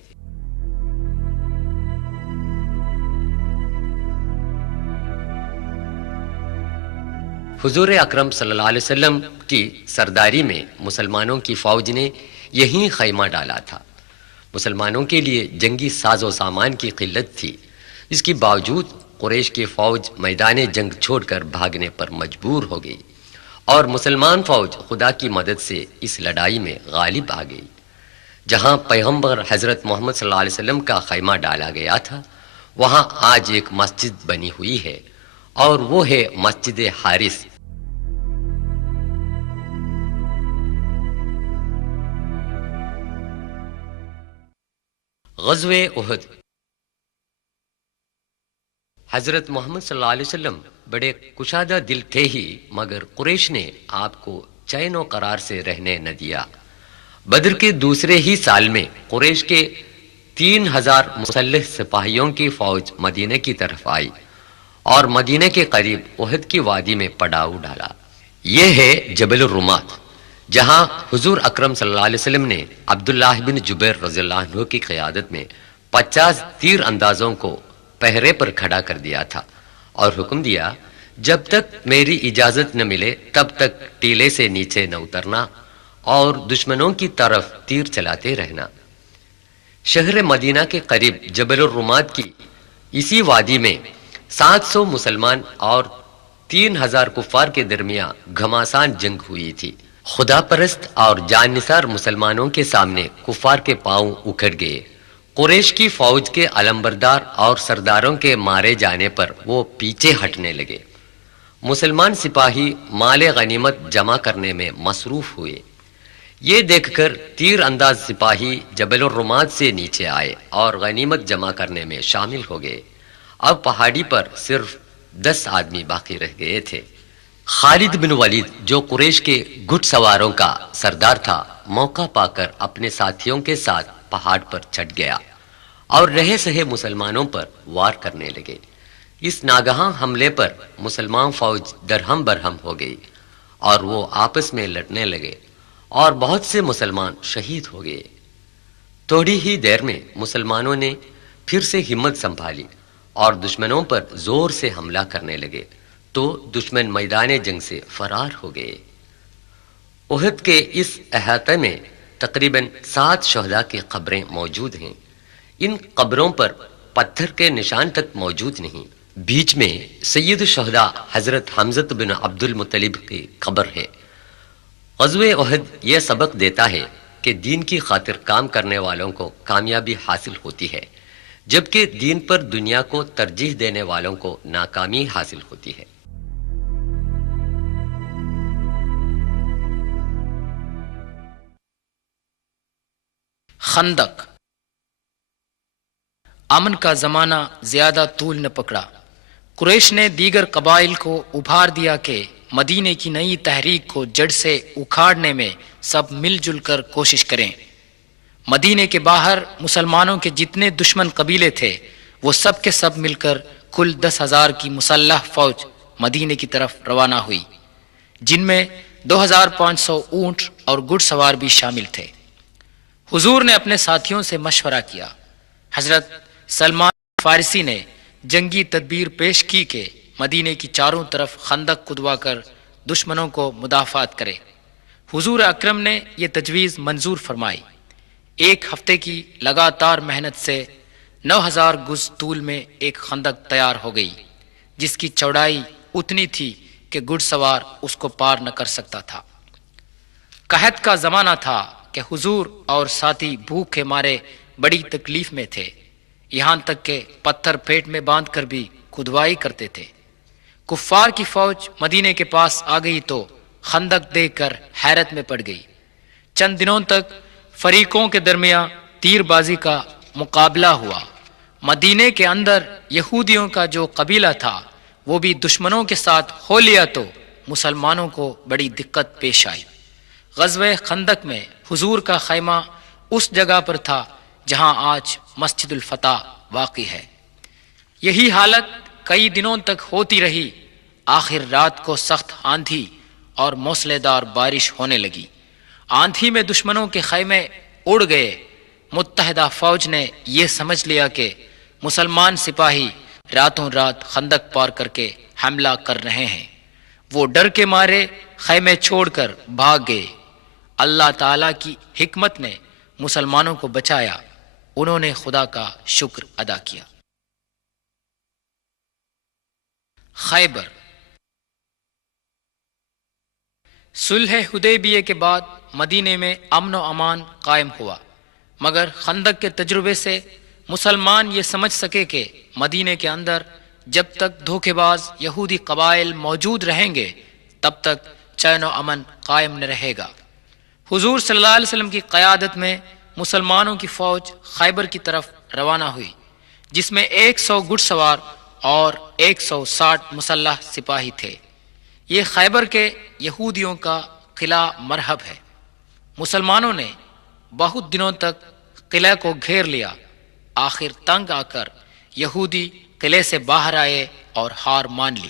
حضور اکرم صلی اللہ علیہ وسلم کی سرداری میں مسلمانوں کی فوج نے یہیں خیمہ ڈالا تھا۔ مسلمانوں کے لیے جنگی ساز و سامان کی قلت تھی، اس کے باوجود قریش کی فوج میدان جنگ چھوڑ کر بھاگنے پر مجبور ہو گئی اور مسلمان فوج خدا کی مدد سے اس لڑائی میں غالب آ گئی۔ جہاں پیغمبر حضرت محمد صلی اللہ علیہ وسلم کا خیمہ ڈالا گیا تھا، وہاں آج ایک مسجد بنی ہوئی ہے اور وہ ہے مسجد حارث۔ غزوہ احد۔ حضرت محمد صلی اللہ علیہ وسلم بڑے کشادہ دل تھے ہی، مگر قریش نے آپ کو چین و قرار سے رہنے نہ دیا۔ بدر کے دوسرے ہی سال میں قریش کے 3000 مسلح سپاہیوں کی فوج مدینہ کی طرف آئی اور مدینہ کے قریب احد کی وادی میں پڑاؤ ڈالا۔ یہ ہے جبل الرمات، جہاں حضور اکرم صلی اللہ علیہ وسلم نے عبداللہ بن جبیر رضی اللہ عنہ کی قیادت میں 50 تیر اندازوں کو پہرے پر کھڑا کر دیا تھا اور حکم دیا، جب تک میری اجازت نہ ملے تب تک ٹیلے سے نیچے نہ اترنا اور دشمنوں کی طرف تیر چلاتے رہنا۔ شہر مدینہ کے قریب جبل الرمات کی اسی وادی میں 700 مسلمان اور 3000 کفار کے درمیان گھماسان جنگ ہوئی تھی۔ خدا پرست اور جان نثار مسلمانوں کے سامنے کفار کے پاؤں اکھڑ گئے۔ قریش کی فوج کے علمبردار اور سرداروں کے مارے جانے پر وہ پیچھے ہٹنے لگے۔ مسلمان سپاہی مال غنیمت جمع کرنے میں مصروف ہوئے۔ یہ دیکھ کر تیر انداز سپاہی جبل الرمات سے نیچے آئے اور غنیمت جمع کرنے میں شامل ہو گئے۔ اب پہاڑی پر صرف 10 آدمی باقی رہ گئے تھے۔ خالد بن ولید جو قریش کے گھڑ سواروں کا سردار تھا، موقع پا کر اپنے ساتھیوں کے ساتھ پہاڑ پر چڑھ گیا اور رہے سہے مسلمانوں پر وار کرنے لگے۔ اس ناگہاں حملے پر مسلمان فوج درہم برہم ہو گئی اور وہ آپس میں لڑنے لگے اور بہت سے مسلمان شہید ہو گئے۔ تھوڑی ہی دیر میں مسلمانوں نے پھر سے ہمت سنبھالی اور دشمنوں پر زور سے حملہ کرنے لگے تو دشمن میدان جنگ سے فرار ہو گئے۔ احد کے اس احاطے میں تقریباً 7 شہداء کی قبریں موجود ہیں۔ ان قبروں پر پتھر کے نشان تک موجود نہیں۔ بیچ میں سید الشہداء حضرت حمزہ بن عبد المطلب کی قبر ہے۔ غزوہ احد یہ سبق دیتا ہے کہ دین کی خاطر کام کرنے والوں کو کامیابی حاصل ہوتی ہے، جبکہ دین پر دنیا کو ترجیح دینے والوں کو ناکامی حاصل ہوتی ہے۔ خندق۔ امن کا زمانہ زیادہ طول نہ پکڑا۔ قریش نے دیگر قبائل کو ابھار دیا کہ مدینے کی نئی تحریک کو جڑ سے اکھاڑنے میں سب مل جل کر کوشش کریں۔ مدینے کے باہر مسلمانوں کے جتنے دشمن قبیلے تھے، وہ سب کے سب مل کر کل 10,000 کی مسلح فوج مدینے کی طرف روانہ ہوئی، جن میں 2500 اونٹ اور گھڑ سوار بھی شامل تھے۔ حضور نے اپنے ساتھیوں سے مشورہ کیا۔ حضرت سلمان فارسی نے جنگی تدبیر پیش کی کہ مدینے کی چاروں طرف خندق کھدوا کر دشمنوں کو مدافعت کرے۔ حضور اکرم نے یہ تجویز منظور فرمائی۔ 1 ہفتے کی لگاتار محنت سے 9000 گز طول میں ایک خندق تیار ہو گئی، جس کی چوڑائی اتنی تھی کہ گھڑ سوار اس کو پار نہ کر سکتا تھا۔ قحط کا زمانہ تھا کہ حضور اور ساتھی بھوک کے مارے بڑی تکلیف میں تھے، یہاں تک کہ پتھر پیٹ میں باندھ کر بھی کھدوائی کرتے تھے۔ کفار کی فوج مدینے کے پاس آ گئی تو خندق دیکھ کر حیرت میں پڑ گئی۔ چند دنوں تک فریقوں کے درمیان تیر بازی کا مقابلہ ہوا۔ مدینے کے اندر یہودیوں کا جو قبیلہ تھا وہ بھی دشمنوں کے ساتھ ہو لیا تو مسلمانوں کو بڑی دقت پیش آئی۔ غزوہ خندق میں حضور کا خیمہ اس جگہ پر تھا جہاں آج مسجد الفتح واقع ہے۔ یہی حالت کئی دنوں تک ہوتی رہی۔ آخر رات کو سخت آندھی اور موسلے دار بارش ہونے لگی۔ آندھی میں دشمنوں کے خیمے اڑ گئے۔ متحدہ فوج نے یہ سمجھ لیا کہ مسلمان سپاہی راتوں رات خندق پار کر کے حملہ کر رہے ہیں۔ وہ ڈر کے مارے خیمے چھوڑ کر بھاگ گئے۔ اللہ تعالی کی حکمت نے مسلمانوں کو بچایا، انہوں نے خدا کا شکر ادا کیا۔ خیبر۔ صلح حدیبیہ کے بعد مدینے میں امن و امان قائم ہوا، مگر خندق کے تجربے سے مسلمان یہ سمجھ سکے کہ مدینے کے اندر جب تک دھوکے باز یہودی قبائل موجود رہیں گے تب تک چین و امن قائم نہ رہے گا۔ حضور صلی اللہ علیہ وسلم کی قیادت میں مسلمانوں کی فوج خیبر کی طرف روانہ ہوئی، جس میں 100 گھڑ سوار اور 160 مسلح سپاہی تھے۔ یہ خیبر کے یہودیوں کا قلعہ مرحب ہے۔ مسلمانوں نے بہت دنوں تک قلعے کو گھیر لیا، آخر تنگ آ کر یہودی قلعے سے باہر آئے اور ہار مان لی۔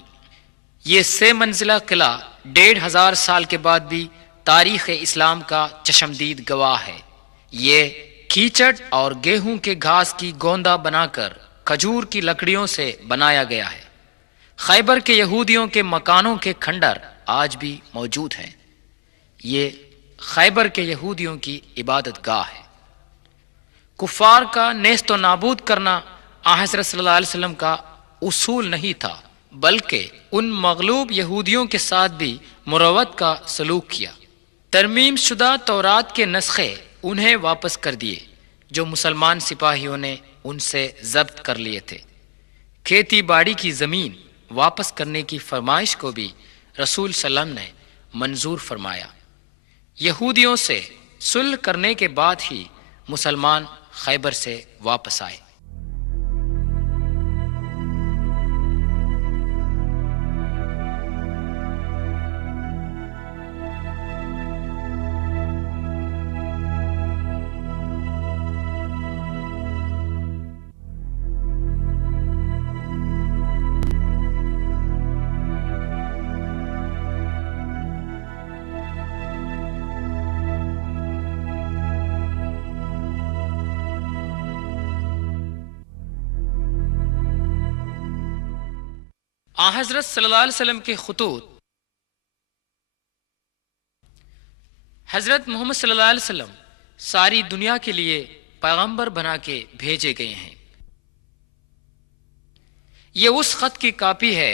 یہ 6 منزلہ قلعہ 1500 سال کے بعد بھی تاریخ اسلام کا چشمدید گواہ ہے۔ یہ کیچڑ اور گیہوں کے گھاس کی گوندا بنا کر کھجور کی لکڑیوں سے بنایا گیا ہے۔ خیبر کے یہودیوں کے مکانوں کے کھنڈر آج بھی موجود ہیں۔ یہ خیبر کے یہودیوں کی عبادت گاہ ہے۔ کفار کا نیست و نابود کرنا حضرت صلی اللہ علیہ وسلم کا اصول نہیں تھا، بلکہ ان مغلوب یہودیوں کے ساتھ بھی مروت کا سلوک کیا۔ ترمیم شدہ تورات کے نسخے انہیں واپس کر دیے جو مسلمان سپاہیوں نے ان سے ضبط کر لیے تھے۔ کھیتی باڑی کی زمین واپس کرنے کی فرمائش کو بھی رسول صلی اللہ علیہ وسلم نے منظور فرمایا۔ یہودیوں سے صلح کرنے کے بعد ہی مسلمان خیبر سے واپس آئے۔ حضرت صلی اللہ علیہ وسلم کے خطوط۔ حضرت محمد صلی اللہ علیہ وسلم ساری دنیا کے لیے پیغمبر بنا کے بھیجے گئے ہیں۔ یہ اس خط کی کاپی ہے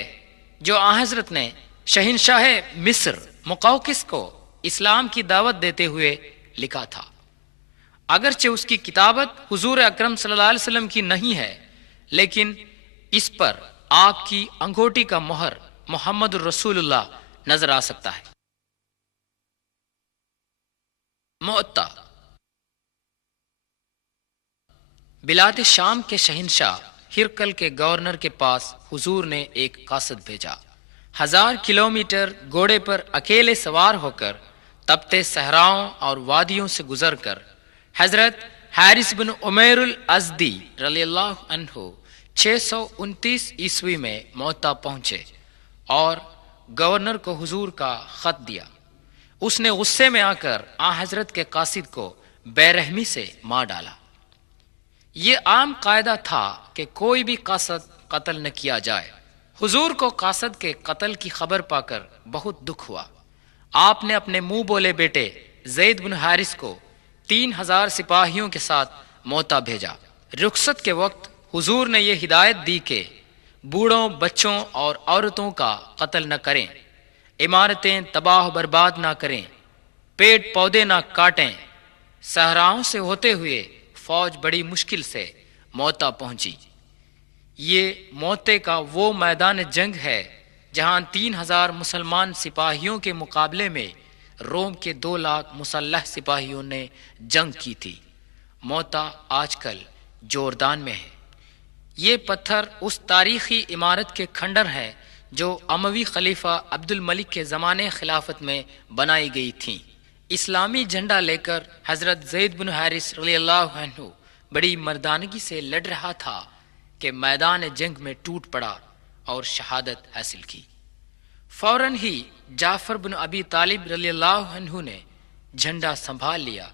جو حضرت نے شہنشاہ مصر مقوقس کو اسلام کی دعوت دیتے ہوئے لکھا تھا۔ اگرچہ اس کی کتابت حضور اکرم صلی اللہ علیہ وسلم کی نہیں ہے، لیکن اس پر آپ کی انگوٹی کا مہر محمد الرسول اللہ نظر آ سکتا ہے۔ معطا۔ بلاد شام کے شہنشاہ ہرقل کے گورنر کے پاس حضور نے ایک قاصد بھیجا۔ 1000 کلومیٹر گھوڑے پر اکیلے سوار ہو کر تپتے صحراؤں اور وادیوں سے گزر کر حضرت حارث بن عمیر الازدی رضی اللہ عنہ 629 عیسوی میں معطا پہنچے اور گورنر کو حضور کا خط دیا۔ اس نے غصے میں آ کر حضرت کے قاصد کو بے رحمی سے مار ڈالا۔ یہ عام قاعدہ تھا کہ کوئی بھی قاصد قتل نہ کیا جائے۔ حضور کو قاصد کے قتل کی خبر پا کر بہت دکھ ہوا۔ آپ نے اپنے منہ بولے بیٹے زید بن حارث کو 3000 سپاہیوں کے ساتھ معطا بھیجا۔ رخصت کے وقت حضور نے یہ ہدایت دی کہ بوڑھوں، بچوں اور عورتوں کا قتل نہ کریں، عمارتیں تباہ و برباد نہ کریں، پیڑ پودے نہ کاٹیں۔ صحراؤں سے ہوتے ہوئے فوج بڑی مشکل سے معطا پہنچی۔ یہ معطے کا وہ میدان جنگ ہے جہاں 3000 مسلمان سپاہیوں کے مقابلے میں روم کے 2 لاکھ مسلح سپاہیوں نے جنگ کی تھی۔ معطا آج کل جوردان میں ہے۔ یہ پتھر اس تاریخی عمارت کے کھنڈر ہیں جو اموی خلیفہ عبد الملک کے زمانے خلافت میں بنائی گئی تھیں۔ اسلامی جھنڈا لے کر حضرت زید بن حارث رضی اللہ عنہ بڑی مردانگی سے لڑ رہا تھا کہ میدان جنگ میں ٹوٹ پڑا اور شہادت حاصل کی۔ فوراً ہی جعفر بن ابی طالب رضی اللہ عنہ نے جھنڈا سنبھال لیا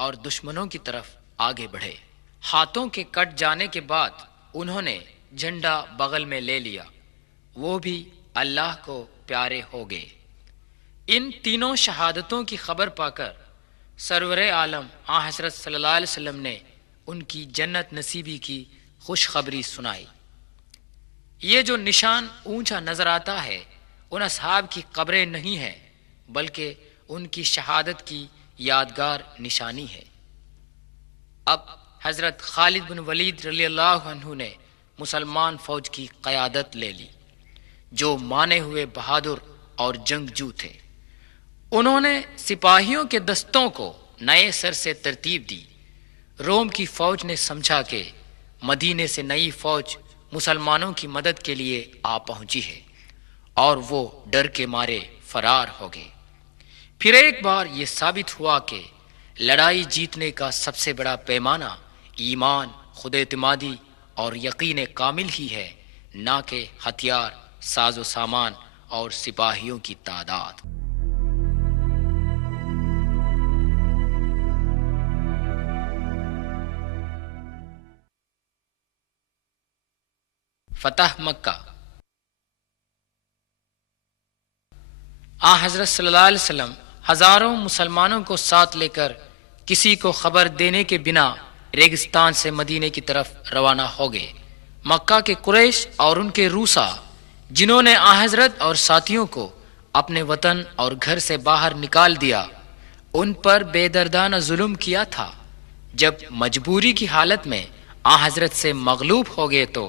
اور دشمنوں کی طرف آگے بڑھے۔ ہاتھوں کے کٹ جانے کے بعد انہوں نے جھنڈا بغل میں لے لیا، وہ بھی اللہ کو پیارے ہو گئے۔ ان تینوں شہادتوں کی خبر پا کر سرور عالم آن حضرت صلی اللہ علیہ وسلم نے ان کی جنت نصیبی کی خوشخبری سنائی۔ یہ جو نشان اونچا نظر آتا ہے ان اصحاب کی قبریں نہیں ہیں، بلکہ ان کی شہادت کی یادگار نشانی ہے۔ اب حضرت خالد بن ولید رضی اللہ عنہ نے مسلمان فوج کی قیادت لے لی، جو مانے ہوئے بہادر اور جنگجو تھے۔ انہوں نے سپاہیوں کے دستوں کو نئے سر سے ترتیب دی۔ روم کی فوج نے سمجھا کہ مدینے سے نئی فوج مسلمانوں کی مدد کے لیے آ پہنچی ہے، اور وہ ڈر کے مارے فرار ہو گئے۔ پھر ایک بار یہ ثابت ہوا کہ لڑائی جیتنے کا سب سے بڑا پیمانہ ایمان، خود اعتمادی اور یقین کامل ہی ہے، نہ کہ ہتھیار، ساز و سامان اور سپاہیوں کی تعداد۔ فتح مکہ۔ حضرت صلی اللہ علیہ وسلم ہزاروں مسلمانوں کو ساتھ لے کر کسی کو خبر دینے کے بنا ریگستان سے مدینے کی طرف روانہ ہو گئے۔ مکہ کے قریش اور ان کے روسا، جنہوں نے حضرت اور ساتھیوں کو اپنے وطن اور گھر سے باہر نکال دیا، ان پر بے دردانہ ظلم کیا تھا۔ جب مجبوری کی حالت میں حضرت سے مغلوب ہو گئے تو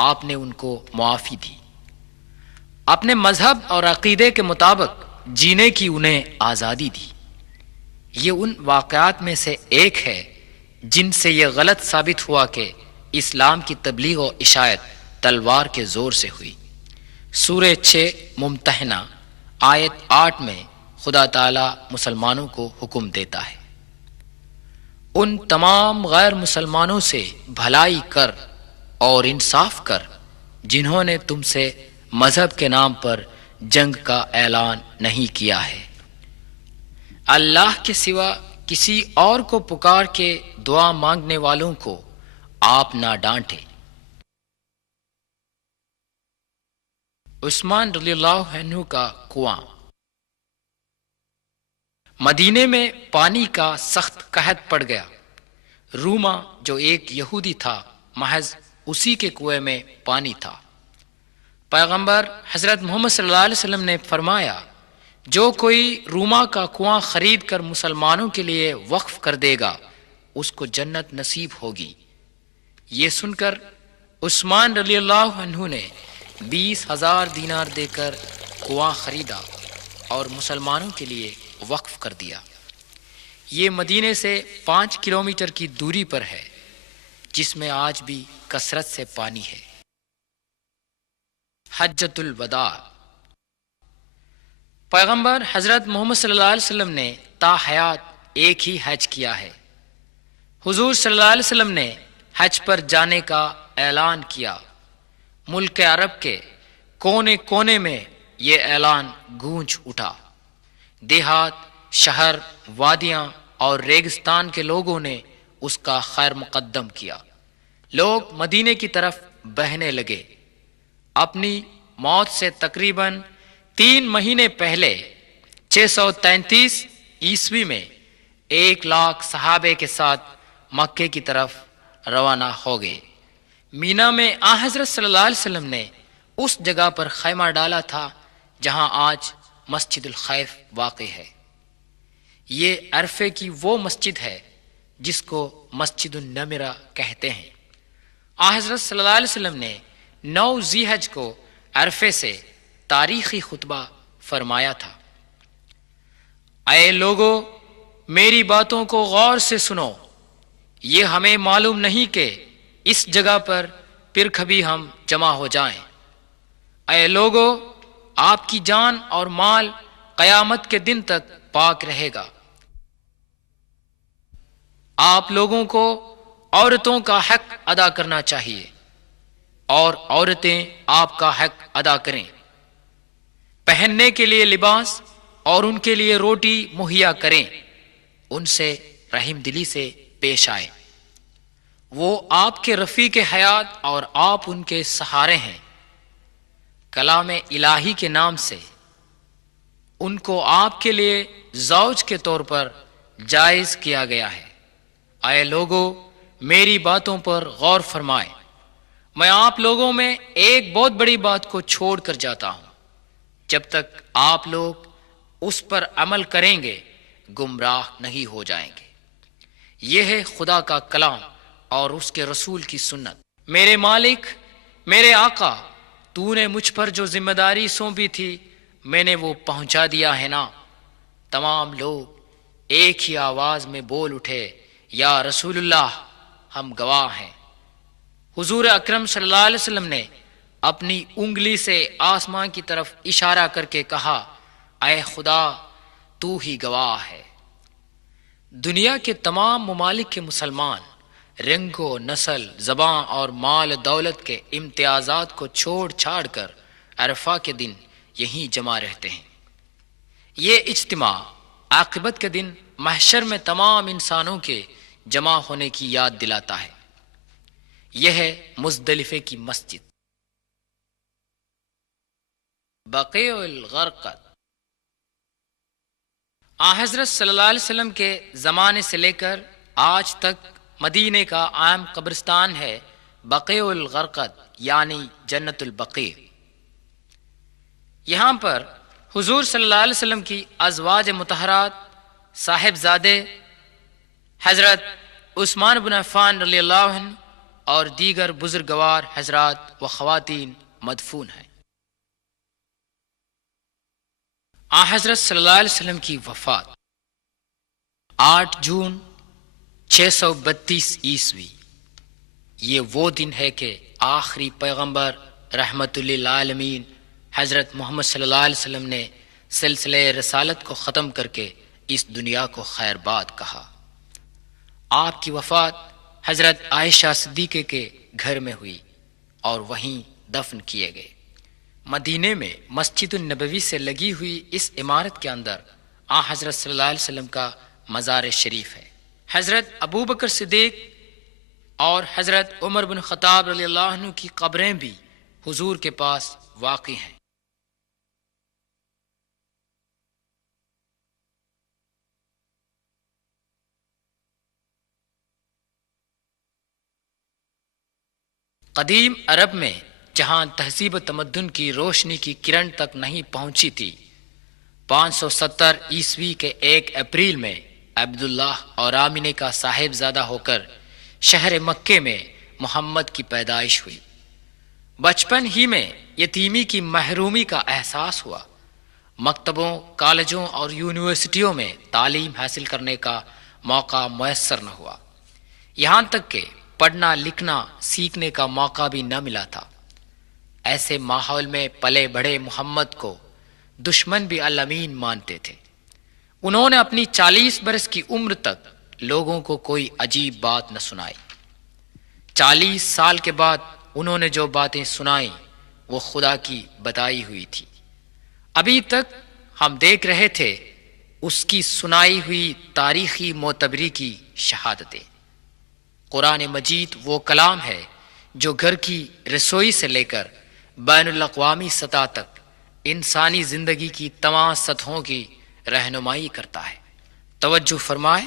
آپ نے ان کو معافی دی، اپنے مذہب اور عقیدے کے مطابق جینے کی انہیں آزادی دی۔ یہ ان واقعات میں سے ایک ہے جن سے یہ غلط ثابت ہوا کہ اسلام کی تبلیغ و اشاعت تلوار کے زور سے ہوئی۔ سورہ 6 ممتحنہ آیت 8 میں خدا تعالی مسلمانوں کو حکم دیتا ہے، ان تمام غیر مسلمانوں سے بھلائی کر اور انصاف کر جنہوں نے تم سے مذہب کے نام پر جنگ کا اعلان نہیں کیا ہے۔ اللہ کے سوا کسی اور کو پکار کے دعا مانگنے والوں کو آپ نہ ڈانٹے۔ عثمان رضی اللہ عنہ کا کنواں۔ مدینے میں پانی کا سخت قحط پڑ گیا۔ روما جو ایک یہودی تھا، محض اسی کے کنویں میں پانی تھا۔ پیغمبر حضرت محمد صلی اللہ علیہ وسلم نے فرمایا، جو کوئی روما کا کنواں خرید کر مسلمانوں کے لیے وقف کر دے گا اس کو جنت نصیب ہوگی۔ یہ سن کر عثمان رضی اللہ عنہ نے 20,000 دینار دے کر کنواں خریدا اور مسلمانوں کے لیے وقف کر دیا۔ یہ مدینے سے 5 کلومیٹر کی دوری پر ہے، جس میں آج بھی کثرت سے پانی ہے۔ حجۃ الوداع۔ پیغمبر حضرت محمد صلی اللہ علیہ وسلم نے تا حیات ایک ہی حج کیا ہے۔ حضور صلی اللہ علیہ وسلم نے حج پر جانے کا اعلان کیا۔ ملک عرب کے کونے کونے میں یہ اعلان گونج اٹھا۔ دیہات، شہر، وادیاں اور ریگستان کے لوگوں نے اس کا خیر مقدم کیا۔ لوگ مدینے کی طرف بہنے لگے۔ اپنی موت سے تقریباً 3 مہینے پہلے 633 عیسوی میں 1 لاکھ صحابہ کے ساتھ مکے کی طرف روانہ ہو گئے۔ مینا میں حضرت صلی اللہ علیہ وسلم نے اس جگہ پر خیمہ ڈالا تھا جہاں آج مسجد الخیف واقع ہے۔ یہ عرفے کی وہ مسجد ہے جس کو مسجد النمرہ کہتے ہیں۔ حضرت صلی اللہ علیہ وسلم نے 9 ذی الحج کو عرفے سے تاریخی خطبہ فرمایا تھا، اے لوگو میری باتوں کو غور سے سنو، یہ ہمیں معلوم نہیں کہ اس جگہ پر پھر کبھی ہم جمع ہو جائیں۔ اے لوگو آپ کی جان اور مال قیامت کے دن تک پاک رہے گا۔ آپ لوگوں کو عورتوں کا حق ادا کرنا چاہیے اور عورتیں آپ کا حق ادا کریں۔ پہننے کے لیے لباس اور ان کے لیے روٹی مہیا کریں، ان سے رحم دلی سے پیش آئے۔ وہ آپ کے رفیق حیات اور آپ ان کے سہارے ہیں۔ کلام الہی کے نام سے ان کو آپ کے لیے زوج کے طور پر جائز کیا گیا ہے۔ اے لوگو، میری باتوں پر غور فرمائے۔ میں آپ لوگوں میں ایک بہت بڑی بات کو چھوڑ کر جاتا ہوں۔ جب تک آپ لوگ اس پر عمل کریں گے گمراہ نہیں ہو جائیں گے۔ یہ ہے خدا کا کلام اور اس کے رسول کی سنت۔ میرے مالک، میرے آقا، تو نے مجھ پر جو ذمہ داری سونپی تھی میں نے وہ پہنچا دیا ہے نا؟ تمام لوگ ایک ہی آواز میں بول اٹھے، یا رسول اللہ، ہم گواہ ہیں۔ حضور اکرم صلی اللہ علیہ وسلم نے اپنی انگلی سے آسمان کی طرف اشارہ کر کے کہا، اے خدا، تو ہی گواہ ہے۔ دنیا کے تمام ممالک کے مسلمان رنگ و نسل، زبان اور مال دولت کے امتیازات کو چھوڑ چھاڑ کر عرفہ کے دن یہیں جمع رہتے ہیں۔ یہ اجتماع عاقبت کے دن محشر میں تمام انسانوں کے جمع ہونے کی یاد دلاتا ہے۔ یہ ہے مزدلفے کی مسجد۔ بقیع الغرقد۔ حضرت صلی اللہ علیہ وسلم کے زمانے سے لے کر آج تک مدینے کا عام قبرستان ہے بقیع الغرقد، یعنی جنت البقیع۔ یہاں پر حضور صلی اللہ علیہ وسلم کی ازواج مطہرات، صاحبزادے حضرت عثمان بن عفان رضی اللہ عنہ اور دیگر بزرگوار حضرات و خواتین مدفون ہیں۔ حضرت صلی اللہ علیہ وسلم کی وفات 8 جون 632 عیسوی۔ یہ وہ دن ہے کہ آخری پیغمبر رحمت للعالمین حضرت محمد صلی اللہ علیہ وسلم نے سلسلہ رسالت کو ختم کر کے اس دنیا کو خیر باد کہا۔ آپ کی وفات حضرت عائشہ صدیقہ کے گھر میں ہوئی اور وہیں دفن کیے گئے۔ مدینے میں مسجد النبوی سے لگی ہوئی اس عمارت کے اندر حضرت صلی اللہ علیہ وسلم کا مزار شریف ہے۔ حضرت ابوبکر صدیق اور حضرت عمر بن خطاب رضی اللہ عنہ کی قبریں بھی حضور کے پاس واقع ہیں۔ قدیم عرب میں جہاں تہذیب و تمدن کی روشنی کی کرن تک نہیں پہنچی تھی، 570 عیسوی کے 1 اپریل میں عبداللہ اور آمینہ کا صاحبزادہ ہو کر شہر مکے میں محمد کی پیدائش ہوئی۔ بچپن ہی میں یتیمی کی محرومی کا احساس ہوا۔ مکتبوں، کالجوں اور یونیورسٹیوں میں تعلیم حاصل کرنے کا موقع میسر نہ ہوا، یہاں تک کہ پڑھنا لکھنا سیکھنے کا موقع بھی نہ ملا تھا۔ ایسے ماحول میں پلے بڑھے محمد کو دشمن بھی الامین مانتے تھے۔ انہوں نے اپنی 40 برس کی عمر تک لوگوں کو کوئی عجیب بات نہ سنائی۔ 40 سال کے بعد انہوں نے جو باتیں سنائیں وہ خدا کی بتائی ہوئی تھی۔ ابھی تک ہم دیکھ رہے تھے اس کی سنائی ہوئی تاریخی معتبری کی شہادتیں۔ قرآن مجید وہ کلام ہے جو گھر کی رسوئی سے لے کر بین الاقوامی سطح تک انسانی زندگی کی تمام سطحوں کی رہنمائی کرتا ہے۔ توجہ فرمائے،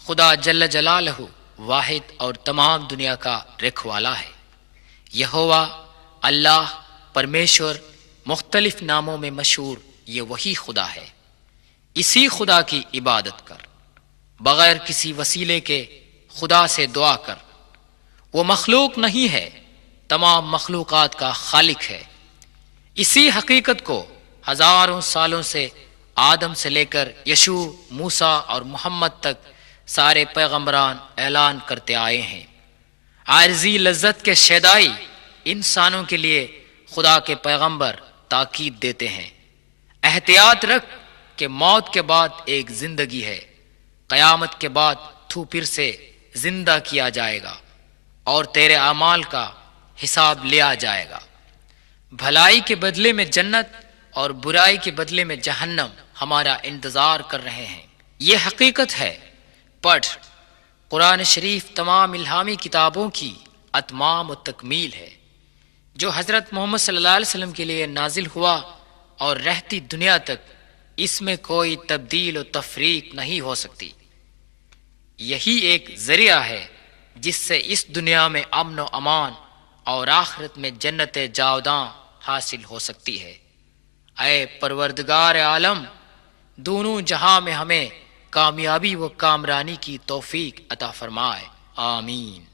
خدا جل جلالہ واحد اور تمام دنیا کا رکھوالا ہے۔ یہوہ، اللہ، پرمیشور، مختلف ناموں میں مشہور یہ وہی خدا ہے۔ اسی خدا کی عبادت کر، بغیر کسی وسیلے کے خدا سے دعا کر۔ وہ مخلوق نہیں ہے، تمام مخلوقات کا خالق ہے۔ اسی حقیقت کو ہزاروں سالوں سے آدم سے لے کر یشوع، موسیٰ اور محمد تک سارے پیغمبران اعلان کرتے آئے ہیں۔ عارضی لذت کے شیدائی انسانوں کے لیے خدا کے پیغمبر تاکید دیتے ہیں، احتیاط رکھ کہ موت کے بعد ایک زندگی ہے، قیامت کے بعد تو پھر سے زندہ کیا جائے گا اور تیرے اعمال کا حساب لیا جائے گا۔ بھلائی کے بدلے میں جنت اور برائی کے بدلے میں جہنم ہمارا انتظار کر رہے ہیں۔ یہ حقیقت ہے پڑھ، قرآن شریف تمام الہامی کتابوں کی اتمام و تکمیل ہے، جو حضرت محمد صلی اللہ علیہ وسلم کے لیے نازل ہوا اور رہتی دنیا تک اس میں کوئی تبدیل و تفریق نہیں ہو سکتی۔ یہی ایک ذریعہ ہے جس سے اس دنیا میں امن و امان اور آخرت میں جنت جاوداں حاصل ہو سکتی ہے۔ اے پروردگار عالم، دونوں جہاں میں ہمیں کامیابی و کامرانی کی توفیق عطا فرمائے، آمین۔